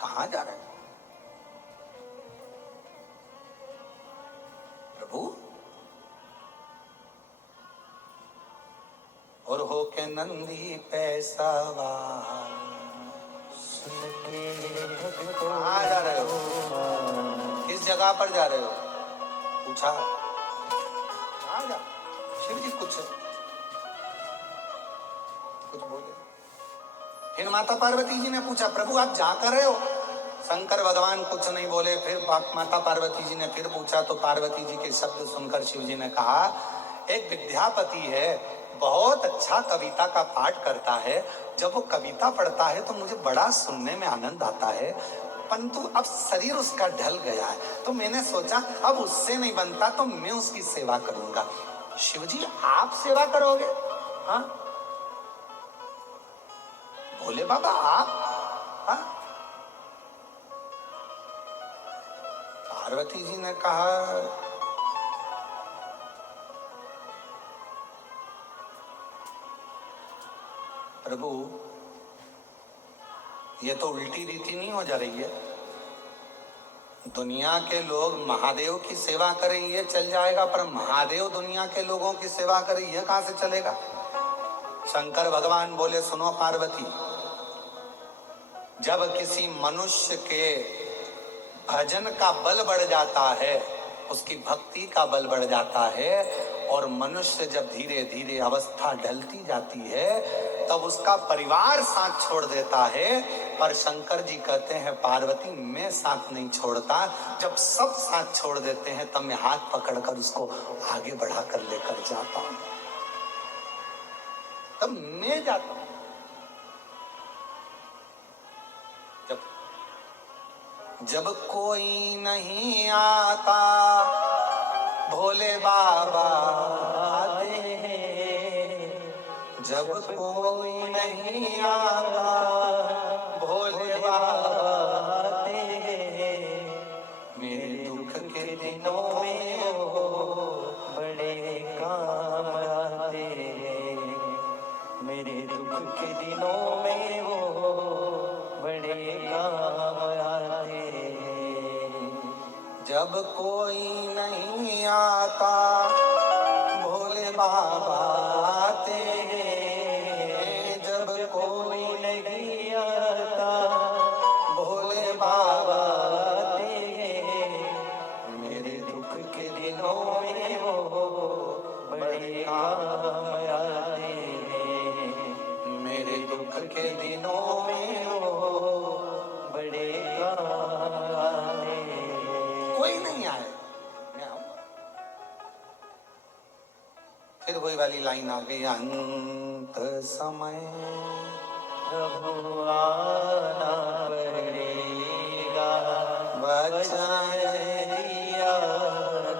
कहां जा रहे हो प्रभु? और हो के नंदी पैसावा कहां जा रहे हो, किस जगह पर जा रहे हो, पूछा। कहां जा, शिव जी कुछ बोले। फिर माता पार्वती जी ने पूछा प्रभु आप जा कर रहे हो, शंकर भगवान कुछ नहीं बोले। फिर माता पार्वती जी ने फिर पूछा तो पार्वती जी के शब्द सुनकर शिव जी ने कहा एक विद्यापति है, बहुत अच्छा कविता का पाठ करता है, जब वो कविता पढ़ता है तो मुझे बड़ा सुनने में आनंद आता है, परंतु अब शरीर उसका ढल गया है, तो मैंने सोचा अब उससे नहीं बनता तो मैं उसकी सेवा करूंगा। शिव जी आप सेवा करोगे? हाँ भोले बाबा आप? हाँ। पार्वती जी ने कहा प्रभु ये तो उल्टी रीति नहीं हो जा रही है, दुनिया के लोग महादेव की सेवा करें ये चल जाएगा, पर महादेव दुनिया के लोगों की सेवा करें ये कहां से चलेगा? शंकर भगवान बोले सुनो पार्वती, जब किसी मनुष्य के भजन का बल बढ़ जाता है, उसकी भक्ति का बल बढ़ जाता है, और मनुष्य जब धीरे धीरे अवस्था ढलती जाती है तब उसका परिवार साथ छोड़ देता है। पर शंकर जी कहते हैं पार्वती मैं साथ नहीं छोड़ता, जब सब साथ छोड़ देते हैं तब मैं हाथ पकड़कर उसको आगे बढ़ाकर लेकर जाता हूं, तब मैं जाता हूं। जब कोई नहीं आता भोले बाबा आते हैं, जब कोई नहीं आता भोले बाबा आते हैं, मेरे दुख के दिनों में वो बड़े काम आते हैं, मेरे दुख के दिनों में वो बड़े काम आते हैं। जब कोई नहीं आता भोले बाबा आते हैं, जब कोई नहीं आता भोले बाबा आते हैं, मेरे दुख के दिनों में वो बड़े काम आते हैं, मेरे दुख के दिनों में वो बड़े काम आते हैं। कोई नहीं आए मैं आऊंगा। फिर वही वाली लाइन आ गई, अंत समय प्रभु आना पड़ेगा, वचन दिया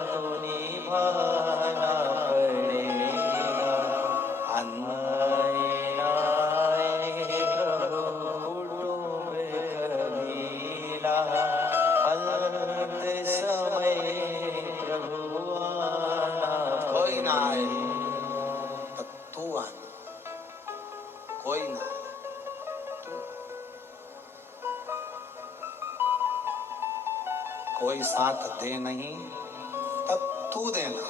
तो निभाना पड़ेगा, आए प्रभु कुटुंब कबीला, अंत समय प्रभु आना। कोई ना आए तो तू आना, कोई ना आए तू। कोई साथ दे नहीं तब तू देना,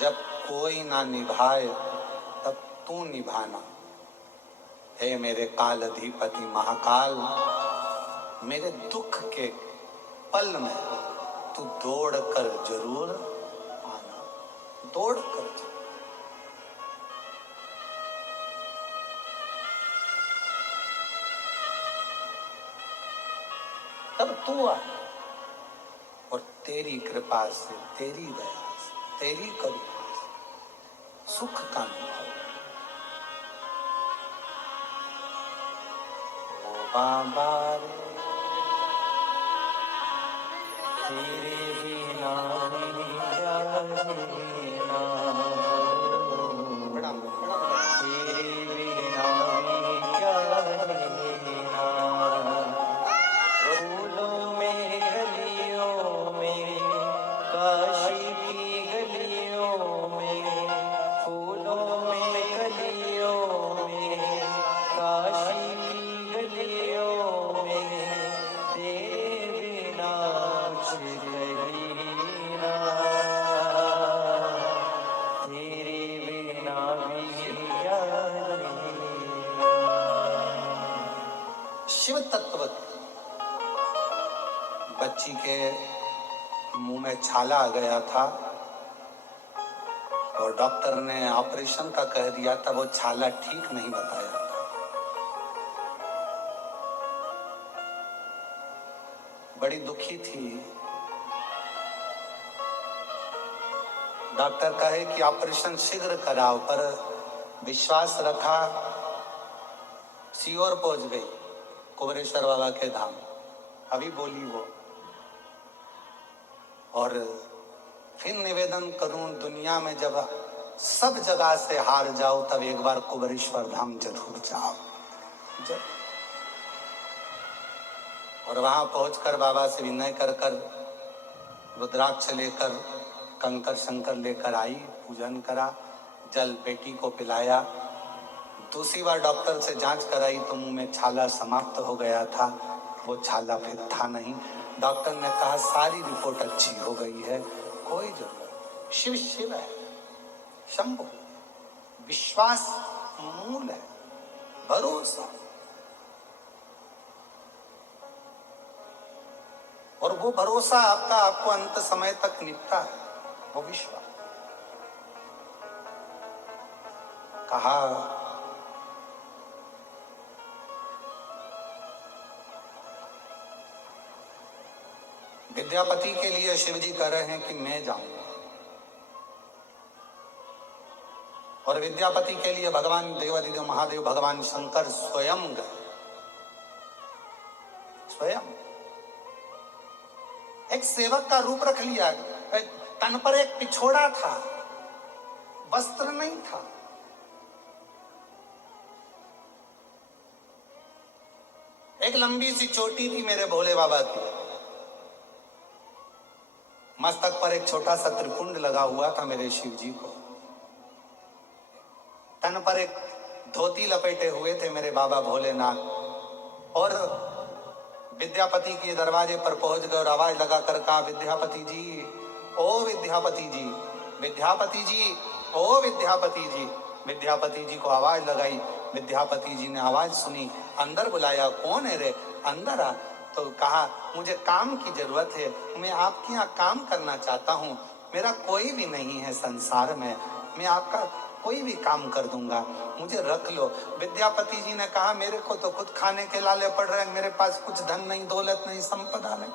जब कोई ना निभाए तब तू निभाना। हे मेरे काल अधिपति महाकाल, मेरे दुख के पल में तू दौड़ कर जरूर आना, दौड़ कर जरूर। तब तू आ, और तेरी कृपा से, तेरी दया से, तेरी करुणा से सुख का अनुभव। बाबा रे तेरे बिना भी क्या जीना, तेरे बिना भी क्या जीना। फूलों में गलियों में, काशी की गलियों में, फूलों में गलियों में, काशी की गलियों में, तेरे बिना कुछ कहीं ना, तेरे बिना भी क्या जीना। शिव तत्व बच्ची के मुंह में छाला आ गया था और डॉक्टर ने ऑपरेशन का कह दिया था, वो छाला ठीक नहीं बताया था। बड़ी दुखी थी। डॉक्टर कहे कि ऑपरेशन शीघ्र कराओ, पर विश्वास रखा, सीओर पहुंच गई कुबरेश्वर बाबा के धाम। अभी बोली वो, और फिर निवेदन करूं, दुनिया में जब सब जगह से हार जाओ तब एक बार कुबरेश्वर धाम जरूर जाओ। और वहां पहुंचकर बाबा से विनय कर कर रुद्राक्ष लेकर कंकर शंकर लेकर आई, पूजन करा, जल बेटी को पिलाया। दूसरी बार डॉक्टर से जांच कराई तो मुंह में छाला समाप्त हो गया था, वो छाला फिर था नहीं। डॉक्टर ने कहा सारी रिपोर्ट अच्छी हो गई है, कोई जरूरत। शिव शिव है, शंभु, विश्वास मूल है, भरोसा। और वो भरोसा आपका आपको अंत समय तक निपटा है, वो विश्वास। कहा विद्यापति के लिए शिव जी कह रहे हैं कि मैं जाऊंगा, और विद्यापति के लिए भगवान देवादिदेव महादेव भगवान शंकर स्वयं गए। स्वयं एक सेवक का रूप रख लिया। तन पर एक पिछोड़ा था, वस्त्र नहीं था। एक लंबी सी चोटी थी मेरे भोले बाबा की। मस्तक पर एक छोटा सा त्रिपुंड लगा हुआ था मेरे शिव जी को। तन पर एक धोती लपेटे हुए थे मेरे बाबा भोलेनाथ। और विद्यापति के दरवाजे पर पहुंच गए और आवाज लगाकर कहा, विद्यापति जी, ओ विद्यापति जी, विद्यापति जी, ओ विद्यापति जी। विद्यापति जी को आवाज लगाई, विद्यापति जी ने आवाज सुनी, अंदर बुलाया, कौन है रे, अंदर आ। तो कहा मुझे काम की जरूरत है, मैं आपके यहाँ काम करना चाहता हूँ, मेरा कोई भी नहीं है संसार में, मैं आपका कोई भी काम कर दूंगा, मुझे रख लो। विद्यापति जी ने कहा मेरे को तो खुद खाने के लाले पड़ रहे हैं, मेरे पास कुछ धन नहीं, दौलत नहीं, संपदा नहीं,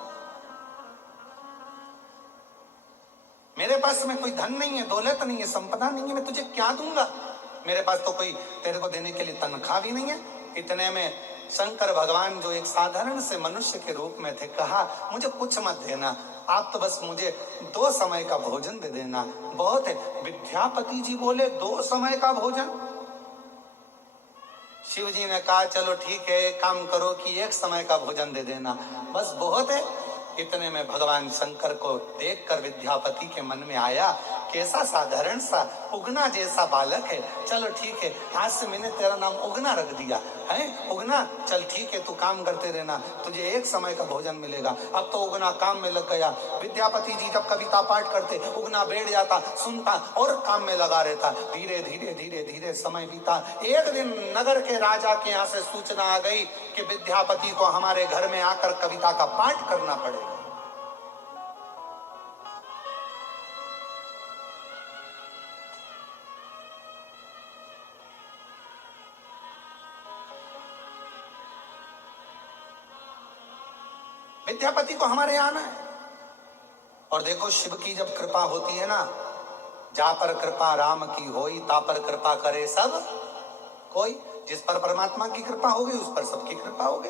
मेरे पास में कोई धन नहीं है, दौलत नहीं है, संपदा नहीं है, मैं तुझे क्या दूंगा, मेरे पास तो कोई तेरे को देने के लिए तनख्वाह भी नहीं है। इतने में शंकर भगवान जो एक साधारण से मनुष्य के रूप में थे, कहा मुझे कुछ मत देना, आप तो बस मुझे 2 समय का भोजन दे देना, बहुत है। विद्यापति जी बोले 2 समय का भोजन? शिव जी ने कहा चलो ठीक है, एक काम करो कि 1 समय का भोजन दे देना, बस बहुत है। इतने में भगवान शंकर को देखकर विद्यापति के मन में आया, कैसा साधारण सा उगना जैसा बालक है, चलो ठीक है, आज से मैंने तेरा नाम उगना रख दिया है, उगना, चल ठीक है, तू काम करते रहना, तुझे 1 समय का भोजन मिलेगा। अब तो उगना काम में लग गया। विद्यापति जी जब कविता पाठ करते, उगना बैठ जाता, सुनता और काम में लगा रहता। धीरे धीरे धीरे धीरे समय बीता। एक दिन नगर के राजा के यहाँ से सूचना आ गई कि विद्यापति को हमारे घर में आकर कविता का पाठ करना पड़ेगा। विद्यापति को हमारे यहाँ आना है। और देखो शिव की जब कृपा होती है ना, जा पर कृपा राम की होई, ता पर कृपा करे सब कोई। जिस पर परमात्मा की कृपा हो गई उस पर सबकी कृपा हो गई।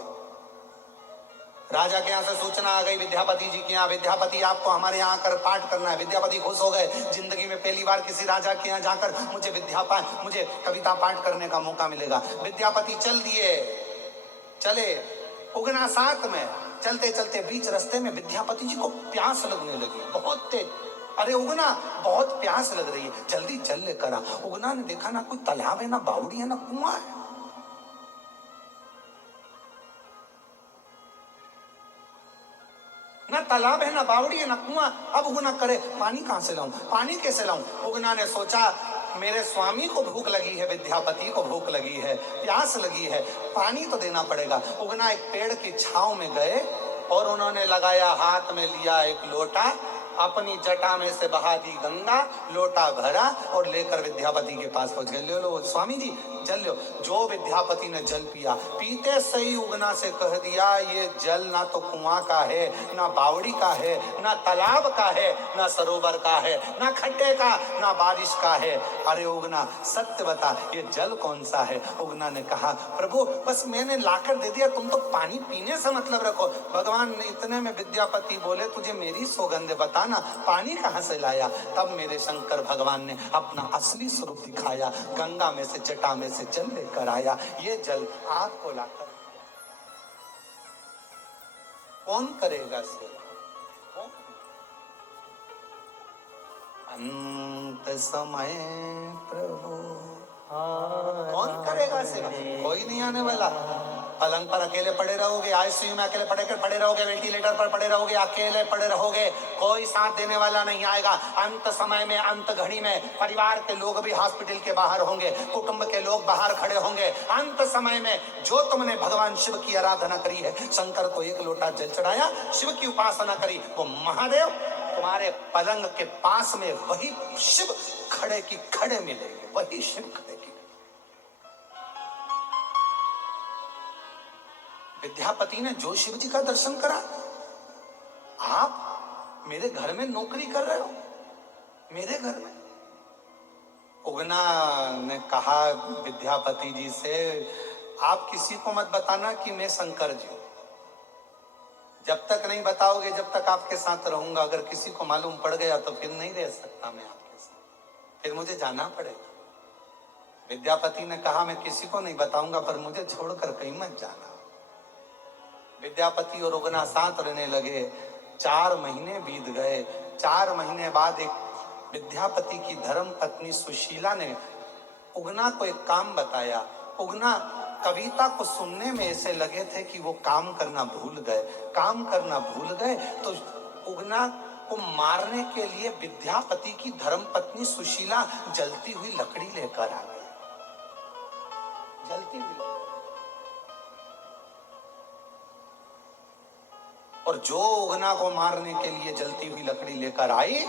राजा के यहाँ से सूचना आ गई विद्यापति जी के यहाँ, विद्यापति आपको हमारे यहाँ आकर पाठ करना है। विद्यापति खुश हो गए, जिंदगी में पहली बार किसी राजा के यहाँ जाकर मुझे कविता पाठ करने का मौका मिलेगा। विद्यापति चल दिए, चले उगना साथ में। चलते चलते बीच रास्ते में विद्यापति जी को प्यास लगने लगी, बहुत तेज। अरे उगना, बहुत प्यास लग रही है, जल्दी जल लेकर आ। उगना ने देखा ना कोई तालाब है, ना बावड़ी है, ना कुआं है। ना तालाब है, ना बावड़ी है, ना कुआं। अब उगना करे पानी कहां से लाऊं, पानी कैसे लाऊं। उगना ने सोचा मेरे स्वामी को भूख लगी है, विद्यापति को भूख लगी है, प्यास लगी है, पानी तो देना पड़ेगा। उगना एक पेड़ की छांव में गए और उन्होंने लगाया, हाथ में लिया एक लोटा, अपनी जटा में से बहा दी गंगा, लोटा भरा और लेकर विद्यापति के पास पहुंच गए। ले लो स्वामी जी जल लो। जो विद्यापति ने जल पिया, पीते सही उगना से कह दिया ये जल ना तो कुआं का है, ना बावड़ी का है, ना तालाब का है, ना सरोवर का है, ना खड्डे का, ना बारिश का है। अरे उगना सत्य बता ये जल कौन सा है। उगना ने कहा प्रभु बस मैंने लाकर दे दिया, तुम तो पानी पीने से मतलब रखो। भगवान ने इतने में विद्यापति बोले तुझे मेरी सौगंध बताना, पानी कहां से लाया। तब मेरे शंकर भगवान ने अपना असली स्वरूप दिखाया, गंगा में से जटा में से जल लेकर आया। ये जल आपको लाकर कौन करेगा सेवा। अंत समय प्रभु कौन करेगा सेवा, कोई नहीं आने वाला। पलंग पर अकेले पड़े रहोगे, आईसीयू में अकेले पड़े रहोगे, वेंटिलेटर पर पड़े रहोगे, अकेले पड़े रहोगे, कोई साथ देने वाला नहीं आएगा। अंत समय में, अंत घड़ी में परिवार के लोग भी हॉस्पिटल के बाहर होंगे, कुटुंब के लोग बाहर खड़े होंगे। अंत समय में जो तुमने भगवान शिव की आराधना करी है, शंकर को एक लोटा जल चढ़ाया, शिव की उपासना करी, वो महादेव तुम्हारे पलंग के पास में वही शिव खड़े की खड़े मिलेंगे, वही शिव खड़े की। विद्यापति ने जो शिव जी का दर्शन करा। आप मेरे घर में नौकरी कर रहे हो, मेरे घर में। उगना ने कहा विद्यापति जी से आप किसी को मत बताना कि मैं शंकर जी हूं। जब तक नहीं बताओगे जब तक आपके साथ रहूंगा। अगर किसी को मालूम पड़ गया तो फिर नहीं रह सकता मैं आपके साथ, फिर मुझे जाना पड़ेगा। विद्यापति ने कहा मैं किसी को नहीं बताऊंगा, पर मुझे छोड़कर कहीं मत जाना। विद्यापति और उगना साथ रहने लगे। 4 महीने बीत गए। 4 महीने बाद एक विद्यापति की धर्म पत्नी सुशीला ने उगना को एक काम बताया। उगना कविता को सुनने में ऐसे लगे थे कि वो काम करना भूल गए। तो उगना को मारने के लिए विद्यापति की धर्म पत्नी सुशीला जलती हुई लकड़ी लेकर आ गई। जलती हुई, और जो उगना को मारने के लिए जलती हुई लकड़ी लेकर आई,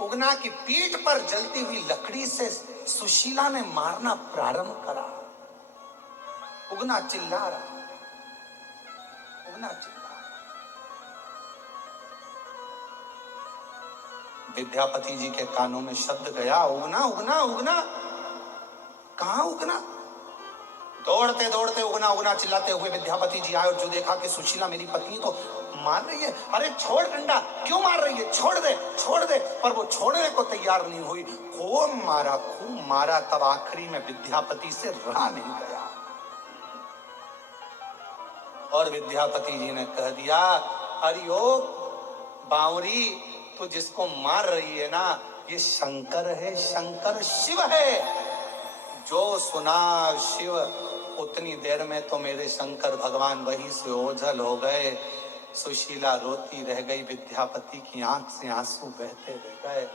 उगना की पीठ पर जलती हुई लकड़ी से सुशीला ने मारना प्रारंभ करा। उगना चिल्ला रहा, उगना चिल्ला। विद्यापति जी के कानों में शब्द गया, उगना उगना उगना। कहां उगना? दौड़ते दौड़ते उगना चिल्लाते हुए विद्यापति जी आए और जो देखा कि सुशीला मेरी पत्नी को मार रही है। अरे छोड़ डंडा, क्यों मार रही है, छोड़ दे। पर वो छोड़ने को तैयार नहीं हुई। खूब मारा, तब आखिरी में विद्यापति से रहा नहीं गया और विद्यापति जी ने कह दिया अरे ओ बावरी, तू जिसको मार रही है ना, ये शंकर है, शंकर शिव है। जो सुना शिव, उतनी देर में तो मेरे शंकर भगवान वहीं से ओझल हो गए। सुशीला रोती रह गई, विद्यापति की आंख से आंसू बहते रह गए।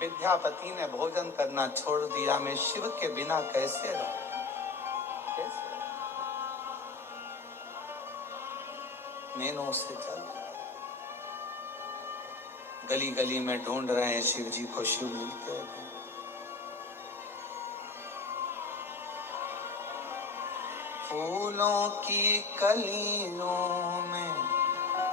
विद्यापति ने भोजन करना छोड़ दिया। मैं शिव के बिना कैसे रहूं, कैसे? नैनों से चल गली गली में ढूंढ रहे हैं शिव जी को, शिव मिलते हैं। फूलों की कलियों में,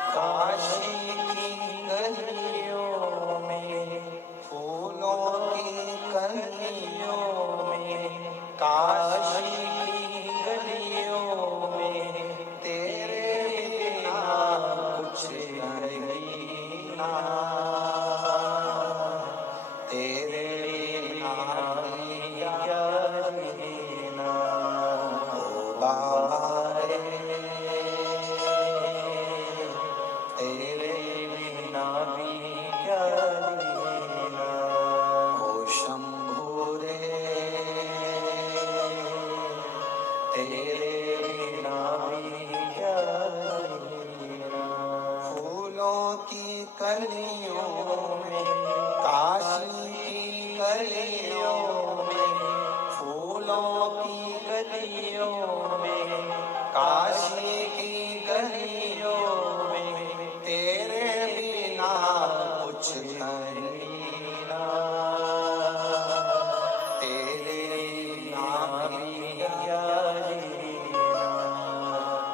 काशी की गलियों में, फूलों की कलियों में, काशी की बाबा रे, तेरे बिना भी क्या जीना। ओ शंभू रे, तेरे बिना भी क्या जीना। फूलों की कलियों में, काशी की गलियों में, फूलों की गलियों में, काशी की गलियों में, तेरे बिना कुछ नहीं ना, तेरे बिना भी क्या जीना।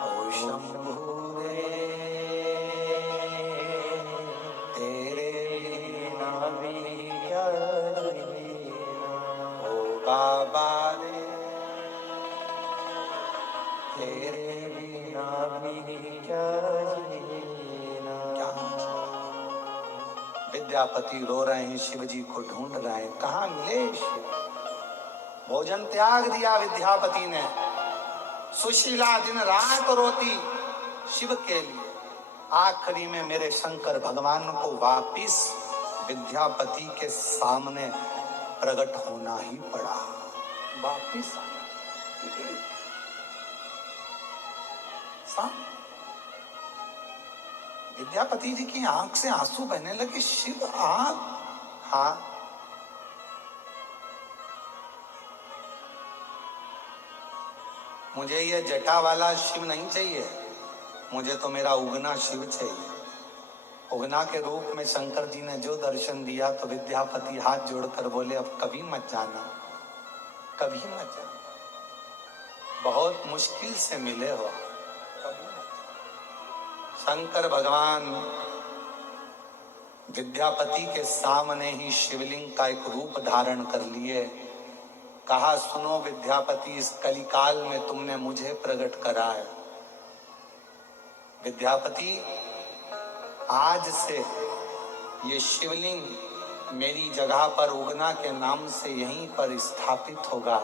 ओ शंभू रे, तेरे बिना भी क्या जीना। ओ बाबा रे, तेरे बिना भी क्या जीना। विद्यापति रो रहे हैं, शिव जी को ढूंढ रहे हैं, कहाँ मिले शिव। भोजन त्याग दिया विद्यापति ने, सुशीला दिन रात रोती शिव के लिए। आखिरी में मेरे शंकर भगवान को वापिस विद्यापति के सामने प्रकट होना ही पड़ा। वापिस विद्यापति जी की आंख से आंसू बहने लगे। शिव आप, हाँ, मुझे ये जटा वाला शिव नहीं चाहिए, मुझे तो मेरा उगना शिव चाहिए। उगना के रूप में शंकर जी ने जो दर्शन दिया तो विद्यापति हाथ जोड़कर बोले, अब कभी मत जाना, कभी मत जाना, बहुत मुश्किल से मिले हो, कभी मत। शंकर भगवान विद्यापति के सामने ही शिवलिंग का एक रूप धारण कर लिए। कहा, सुनो विद्यापति, इस कलिकाल में तुमने मुझे प्रकट करा है। विद्यापति, आज से ये शिवलिंग मेरी जगह पर उगना के नाम से यहीं पर स्थापित होगा।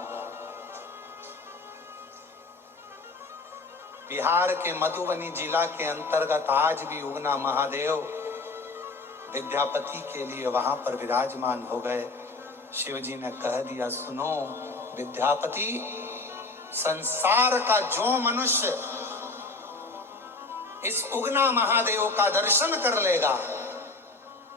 बिहार के मधुबनी जिला के अंतर्गत आज भी उगना महादेव विद्यापति के लिए वहां पर विराजमान हो गए। शिव जी ने कह दिया, सुनो विद्यापति, संसार का जो मनुष्य इस उगना महादेव का दर्शन कर लेगा,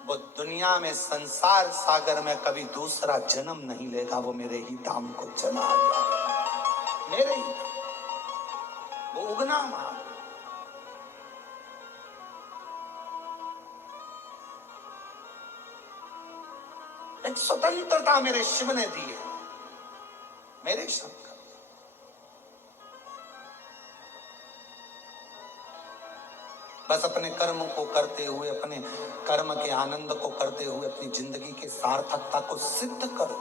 वो दुनिया में संसार सागर में कभी दूसरा जन्म नहीं लेगा, वो मेरे ही धाम को चला जाएगा। मेरे ही वो उगना महादेव। एक स्वतंत्रता मेरे शिव ने दी है, मेरे शंकर। बस अपने कर्म को करते हुए, अपने कर्म के आनंद को करते हुए अपनी जिंदगी की सार्थकता को सिद्ध करो।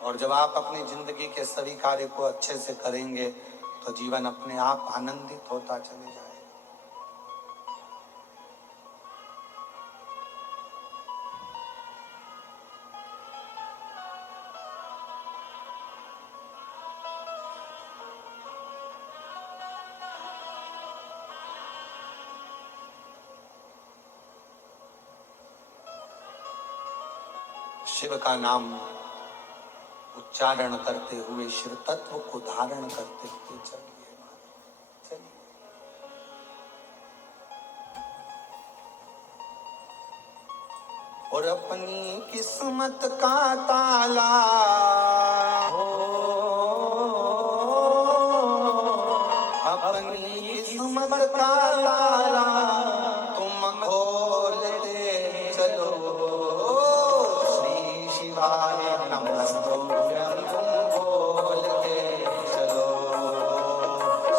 और जब आप अपनी जिंदगी के सभी कार्य को अच्छे से करेंगे तो जीवन अपने आप आनंदित होता चले जाएगा। शिव का नाम उच्चारण करते हुए, शिव तत्व को धारण करते हुए चलिए, चलिए। और अपनी किस्मत का ताला अपनी किस्मत का ताला तुम खोलते चलो। श्री शिवाय नमस्तुभ्यं तुम बोलते चलो।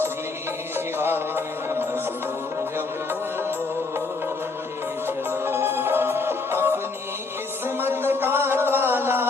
श्री शिवाय नमस्तुभ्यं तुम बोलते चलो। अपनी किस्मत का ताला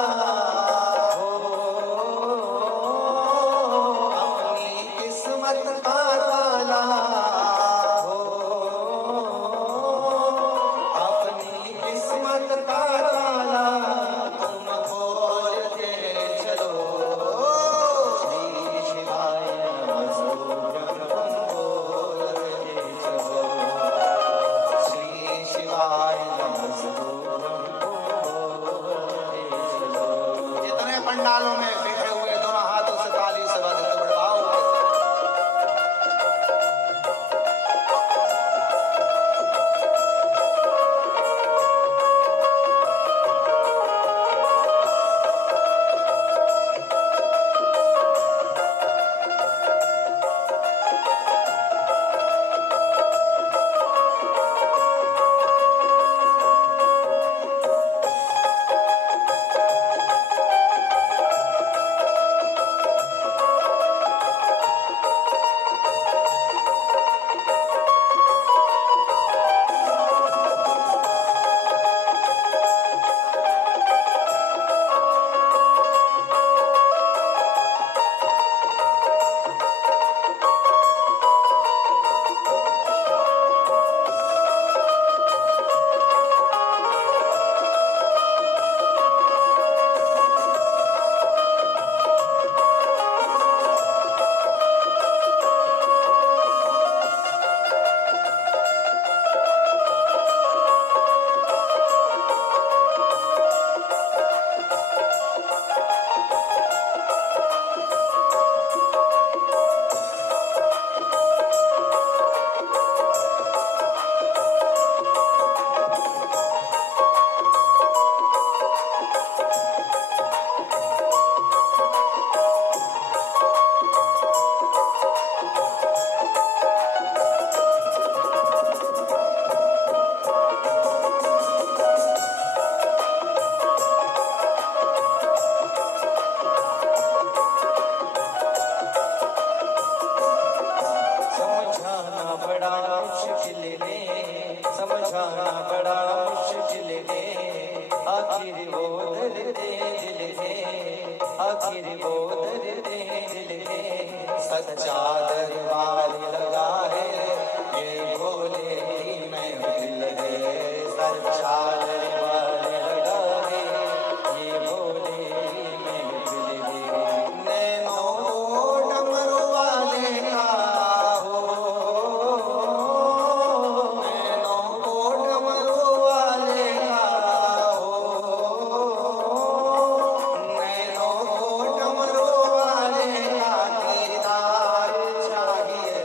पाना बड़ा मुश्किल है, आखिर वो दर्द दिल है, आखिर वो दर्द दिल है। सच्चा दरबार लगा है ये भोले की महफिल है। सच्चा दरबार लगा है ये भोले की महफिल है। नैनों को डमरू वाले का हो, नैनों को डमरू वाले का हो, नैनों को डमरू वाले का दीदार चाहिए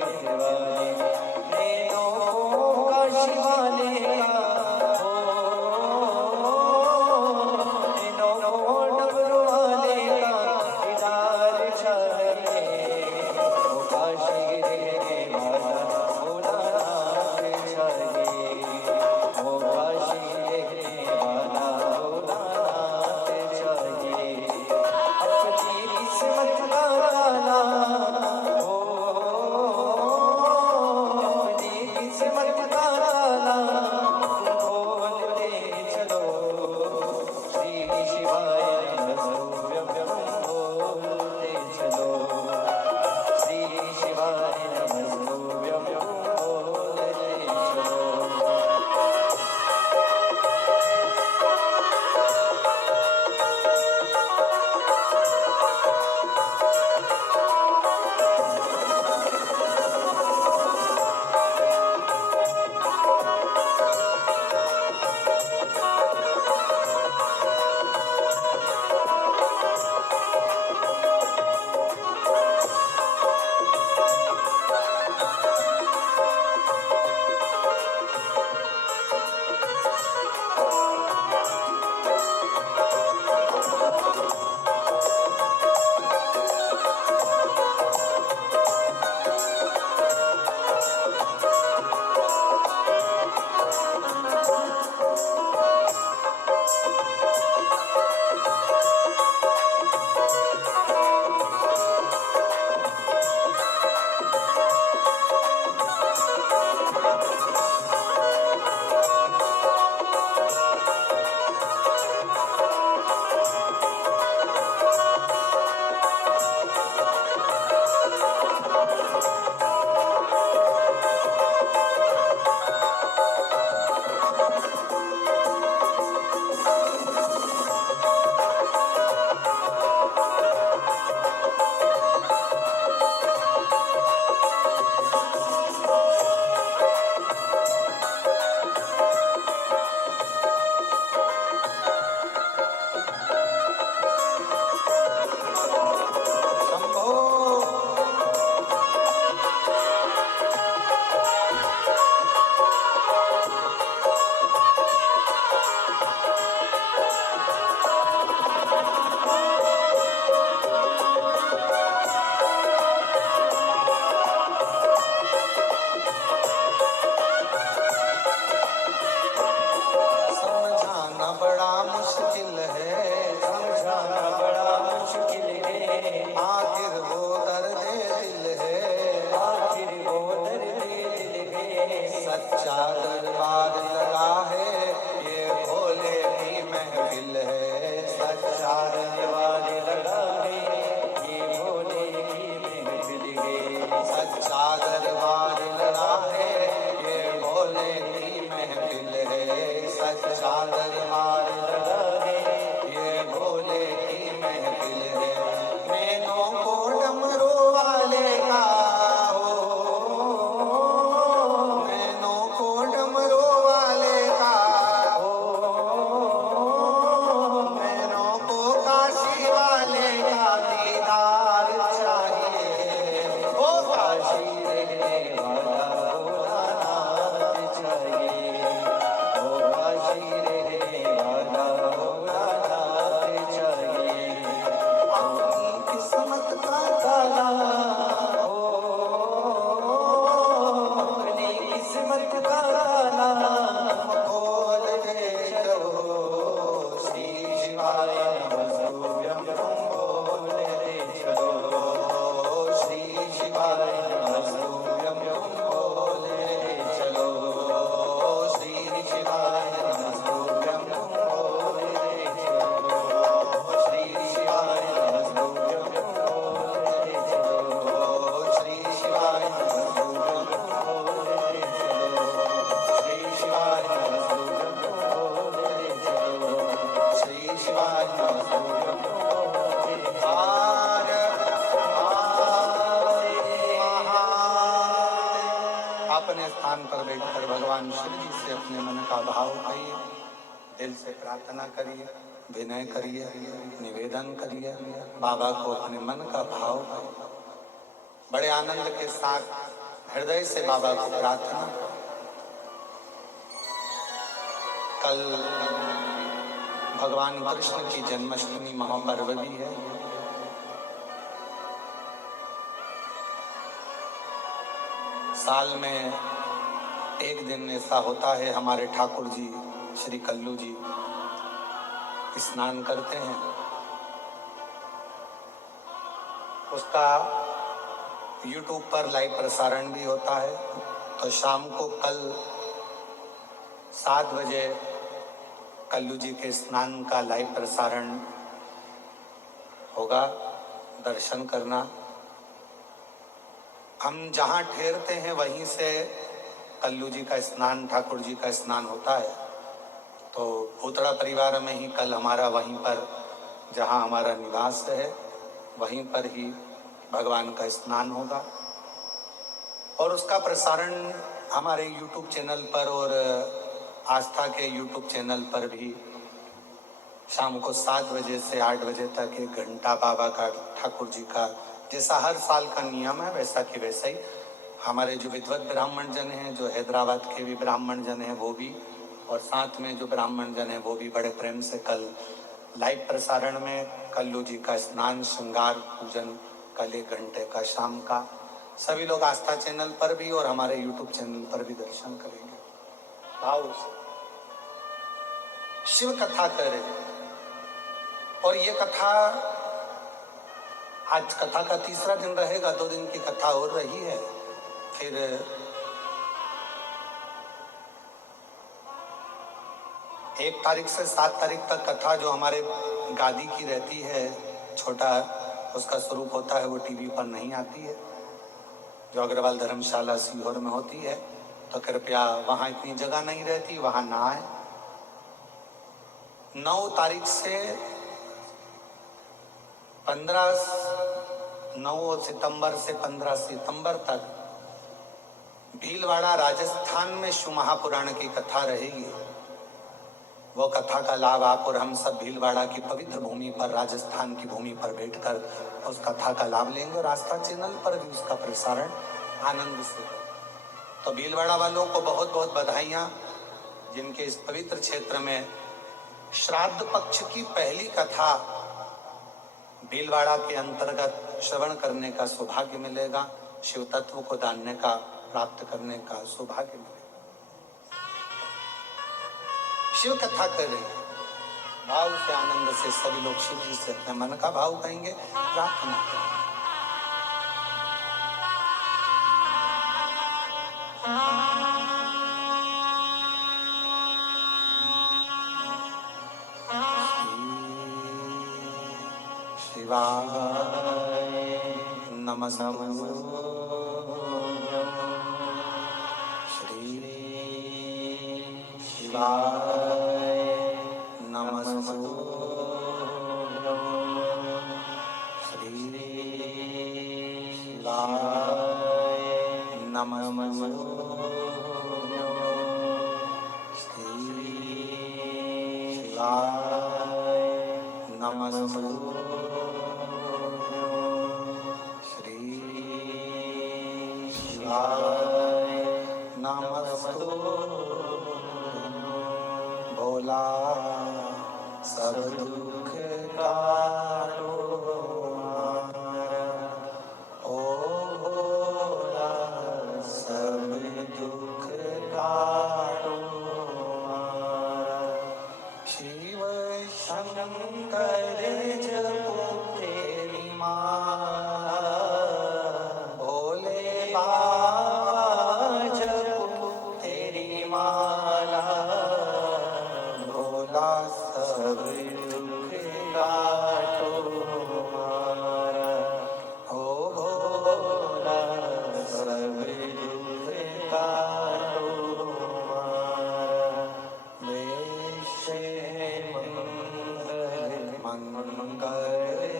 वाले नैनों को काशी वाले का हो, नैनों को डमरू वाले का दीदार चाहिए, वो काशी रहने वाला भोलानाथ चाहिए, वो काशी रहने वाला भोलानाथ चाहिए। अपनी किस्मत का ताला हो, अपनी किस्मत का ताला खोल दे चलो, श्री शिवाय नमस्तुभ्यं बोलते चलो, श्री शिवाय नमस्तुभ्यं बोलते चलो। समझाना बड़ा मुश्किल है, समझाना बड़ा मुश्किल है, आखिर वो दर्द दिल है, आखिर वो दर्द दिल है। सच्चा दरबार लगा है, ये भोले की महफिल है, सच्चा दरबार लगा है, ये भोले की महफिल है। सच्चा दरबार लगा है, ये भोले की महफिल है, सच्चा दरबार लगा है, ये भोले की महफिल है। नैनों को डमरू वाले का हो, नैनों को डमरू वाले का हो, नैनों को काशी वाले का दीदार चाहिए, ओ काशी रहने वाला भोलानाथ चाहिए, वो काशी रहने वाला भोलानाथ चाहिए। अपनी किस्मत का ताला हो, अपनी किस्मत का ताला खोल दे चलो, श्री शिवाय नमस्तुभ्यं बोलते चलो, श्री शिवाय नमस्तुभ्यं बोलते चलो, श्री शिवाय नमस्तुभ्यं बोलते चलो, श्री शिवाय नमस्तुभ्यं बोलते चलो, श्री शिवाय नमस्तुभ्यं बोलते चलो, श्री शिवाय नमस्तुभ्यं बोलते चलो, श्री शिवाय नमस्तुभ्यं बोलते चलो। हार अपने स्थान पर बैठकर भगवान शिव जी से अपने मन का भाव कहिए, दिल से प्रार्थना करिए, विनय करिए, निवेदन करिए, बाबा को अपने मन का भाव कहिए। बड़े आनंद के साथ हृदय से बाबा को प्रार्थना। कल भगवान कृष्ण की जन्माष्टमी महापर्व भी है। साल में एक दिन ऐसा होता है, हमारे ठाकुर जी श्री कल्लू जी स्नान करते हैं। उसका YouTube पर लाइव प्रसारण भी होता है। तो शाम को कल 7 बजे कल्लू जी के स्नान का लाइव प्रसारण होगा, दर्शन करना। हम जहाँ ठहरते हैं वहीं से कल्लू जी का स्नान, ठाकुर जी का स्नान होता है। तो भूतड़ा परिवार में ही कल हमारा वहीं पर, जहाँ हमारा निवास है वहीं पर ही भगवान का स्नान होगा। और उसका प्रसारण हमारे YouTube चैनल पर और आस्था के YouTube चैनल पर भी शाम को 7 बजे से 8 बजे तक 1 घंटा बाबा का, ठाकुर जी का, जैसा हर साल का नियम है वैसा कि वैसा ही हमारे जो विद्वत ब्राह्मण जन हैं, जो हैदराबाद के भी ब्राह्मण जन हैं वो भी, और साथ में जो ब्राह्मण जन हैं वो भी बड़े प्रेम से कल लाइव प्रसारण में कल्लू जी का स्नान, श्रृंगार, पूजन कल 1 घंटे का शाम का सभी लोग आस्था चैनल पर भी और हमारे YouTube चैनल पर भी दर्शन करेंगे। भाव से शिव कथा करें। और ये कथा आज कथा का 3रा दिन रहेगा। 2 दिन की कथा और रही है। फिर 1 तारीख से 7 तारीख तक कथा जो हमारे गादी की रहती है, छोटा उसका स्वरूप होता है, वो टीवी पर नहीं आती है, जो अग्रवाल धर्मशाला सीहोर में होती है। तो कृपया वहाँ इतनी जगह नहीं रहती, वहाँ ना आए। 9 तारीख से 9 सितंबर से 15 सितंबर तक भीलवाड़ा राजस्थान में शिव महापुराण की कथा रहेगी। वो कथा का लाभ आप और हम सब भीलवाड़ा की पवित्र भूमि पर, राजस्थान की भूमि पर बैठकर उस कथा का लाभ लेंगे और आस्था चैनल पर भी उसका प्रसारण आनंद से हो। तो भीलवाड़ा वालों को बहुत बहुत बधाइयाँ, जिनके इस पवित्र क्षेत्र में श्राद्ध पक्ष की पहली कथा भीलवाड़ा के अंतर्गत श्रवण करने का सौभाग्य मिलेगा, शिव तत्व को जानने का, प्राप्त करने का सौभाग्य मिलेगा। शिव कथा करें, भाव से, आनंद से सभी लोग शिव जी से अपने मन का भाव कहेंगे, प्रार्थना करें। शिवाय नमः। श्री शिवाय नमः। श्री शिवाय नमः। श्री शिवाय नमः। नमस्तु भोला सब दुख काटो हमारा, ओ भोला सब दुख काटो हमारा। शिव शंकर जपो तेरी माला, भोले बाबा जपो तेरी माला, भोला सब दुख काटो हमारा, ओ भोला सब दुख काटो हमारा। वैश्य मंगलकारी,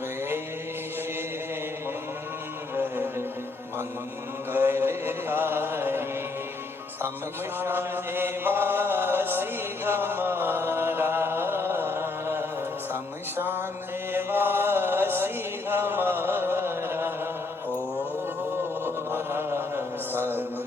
वैश्य मंगलकारी, शमशान वासी हमारा, शमशान वासी हमारा, ओ कर्म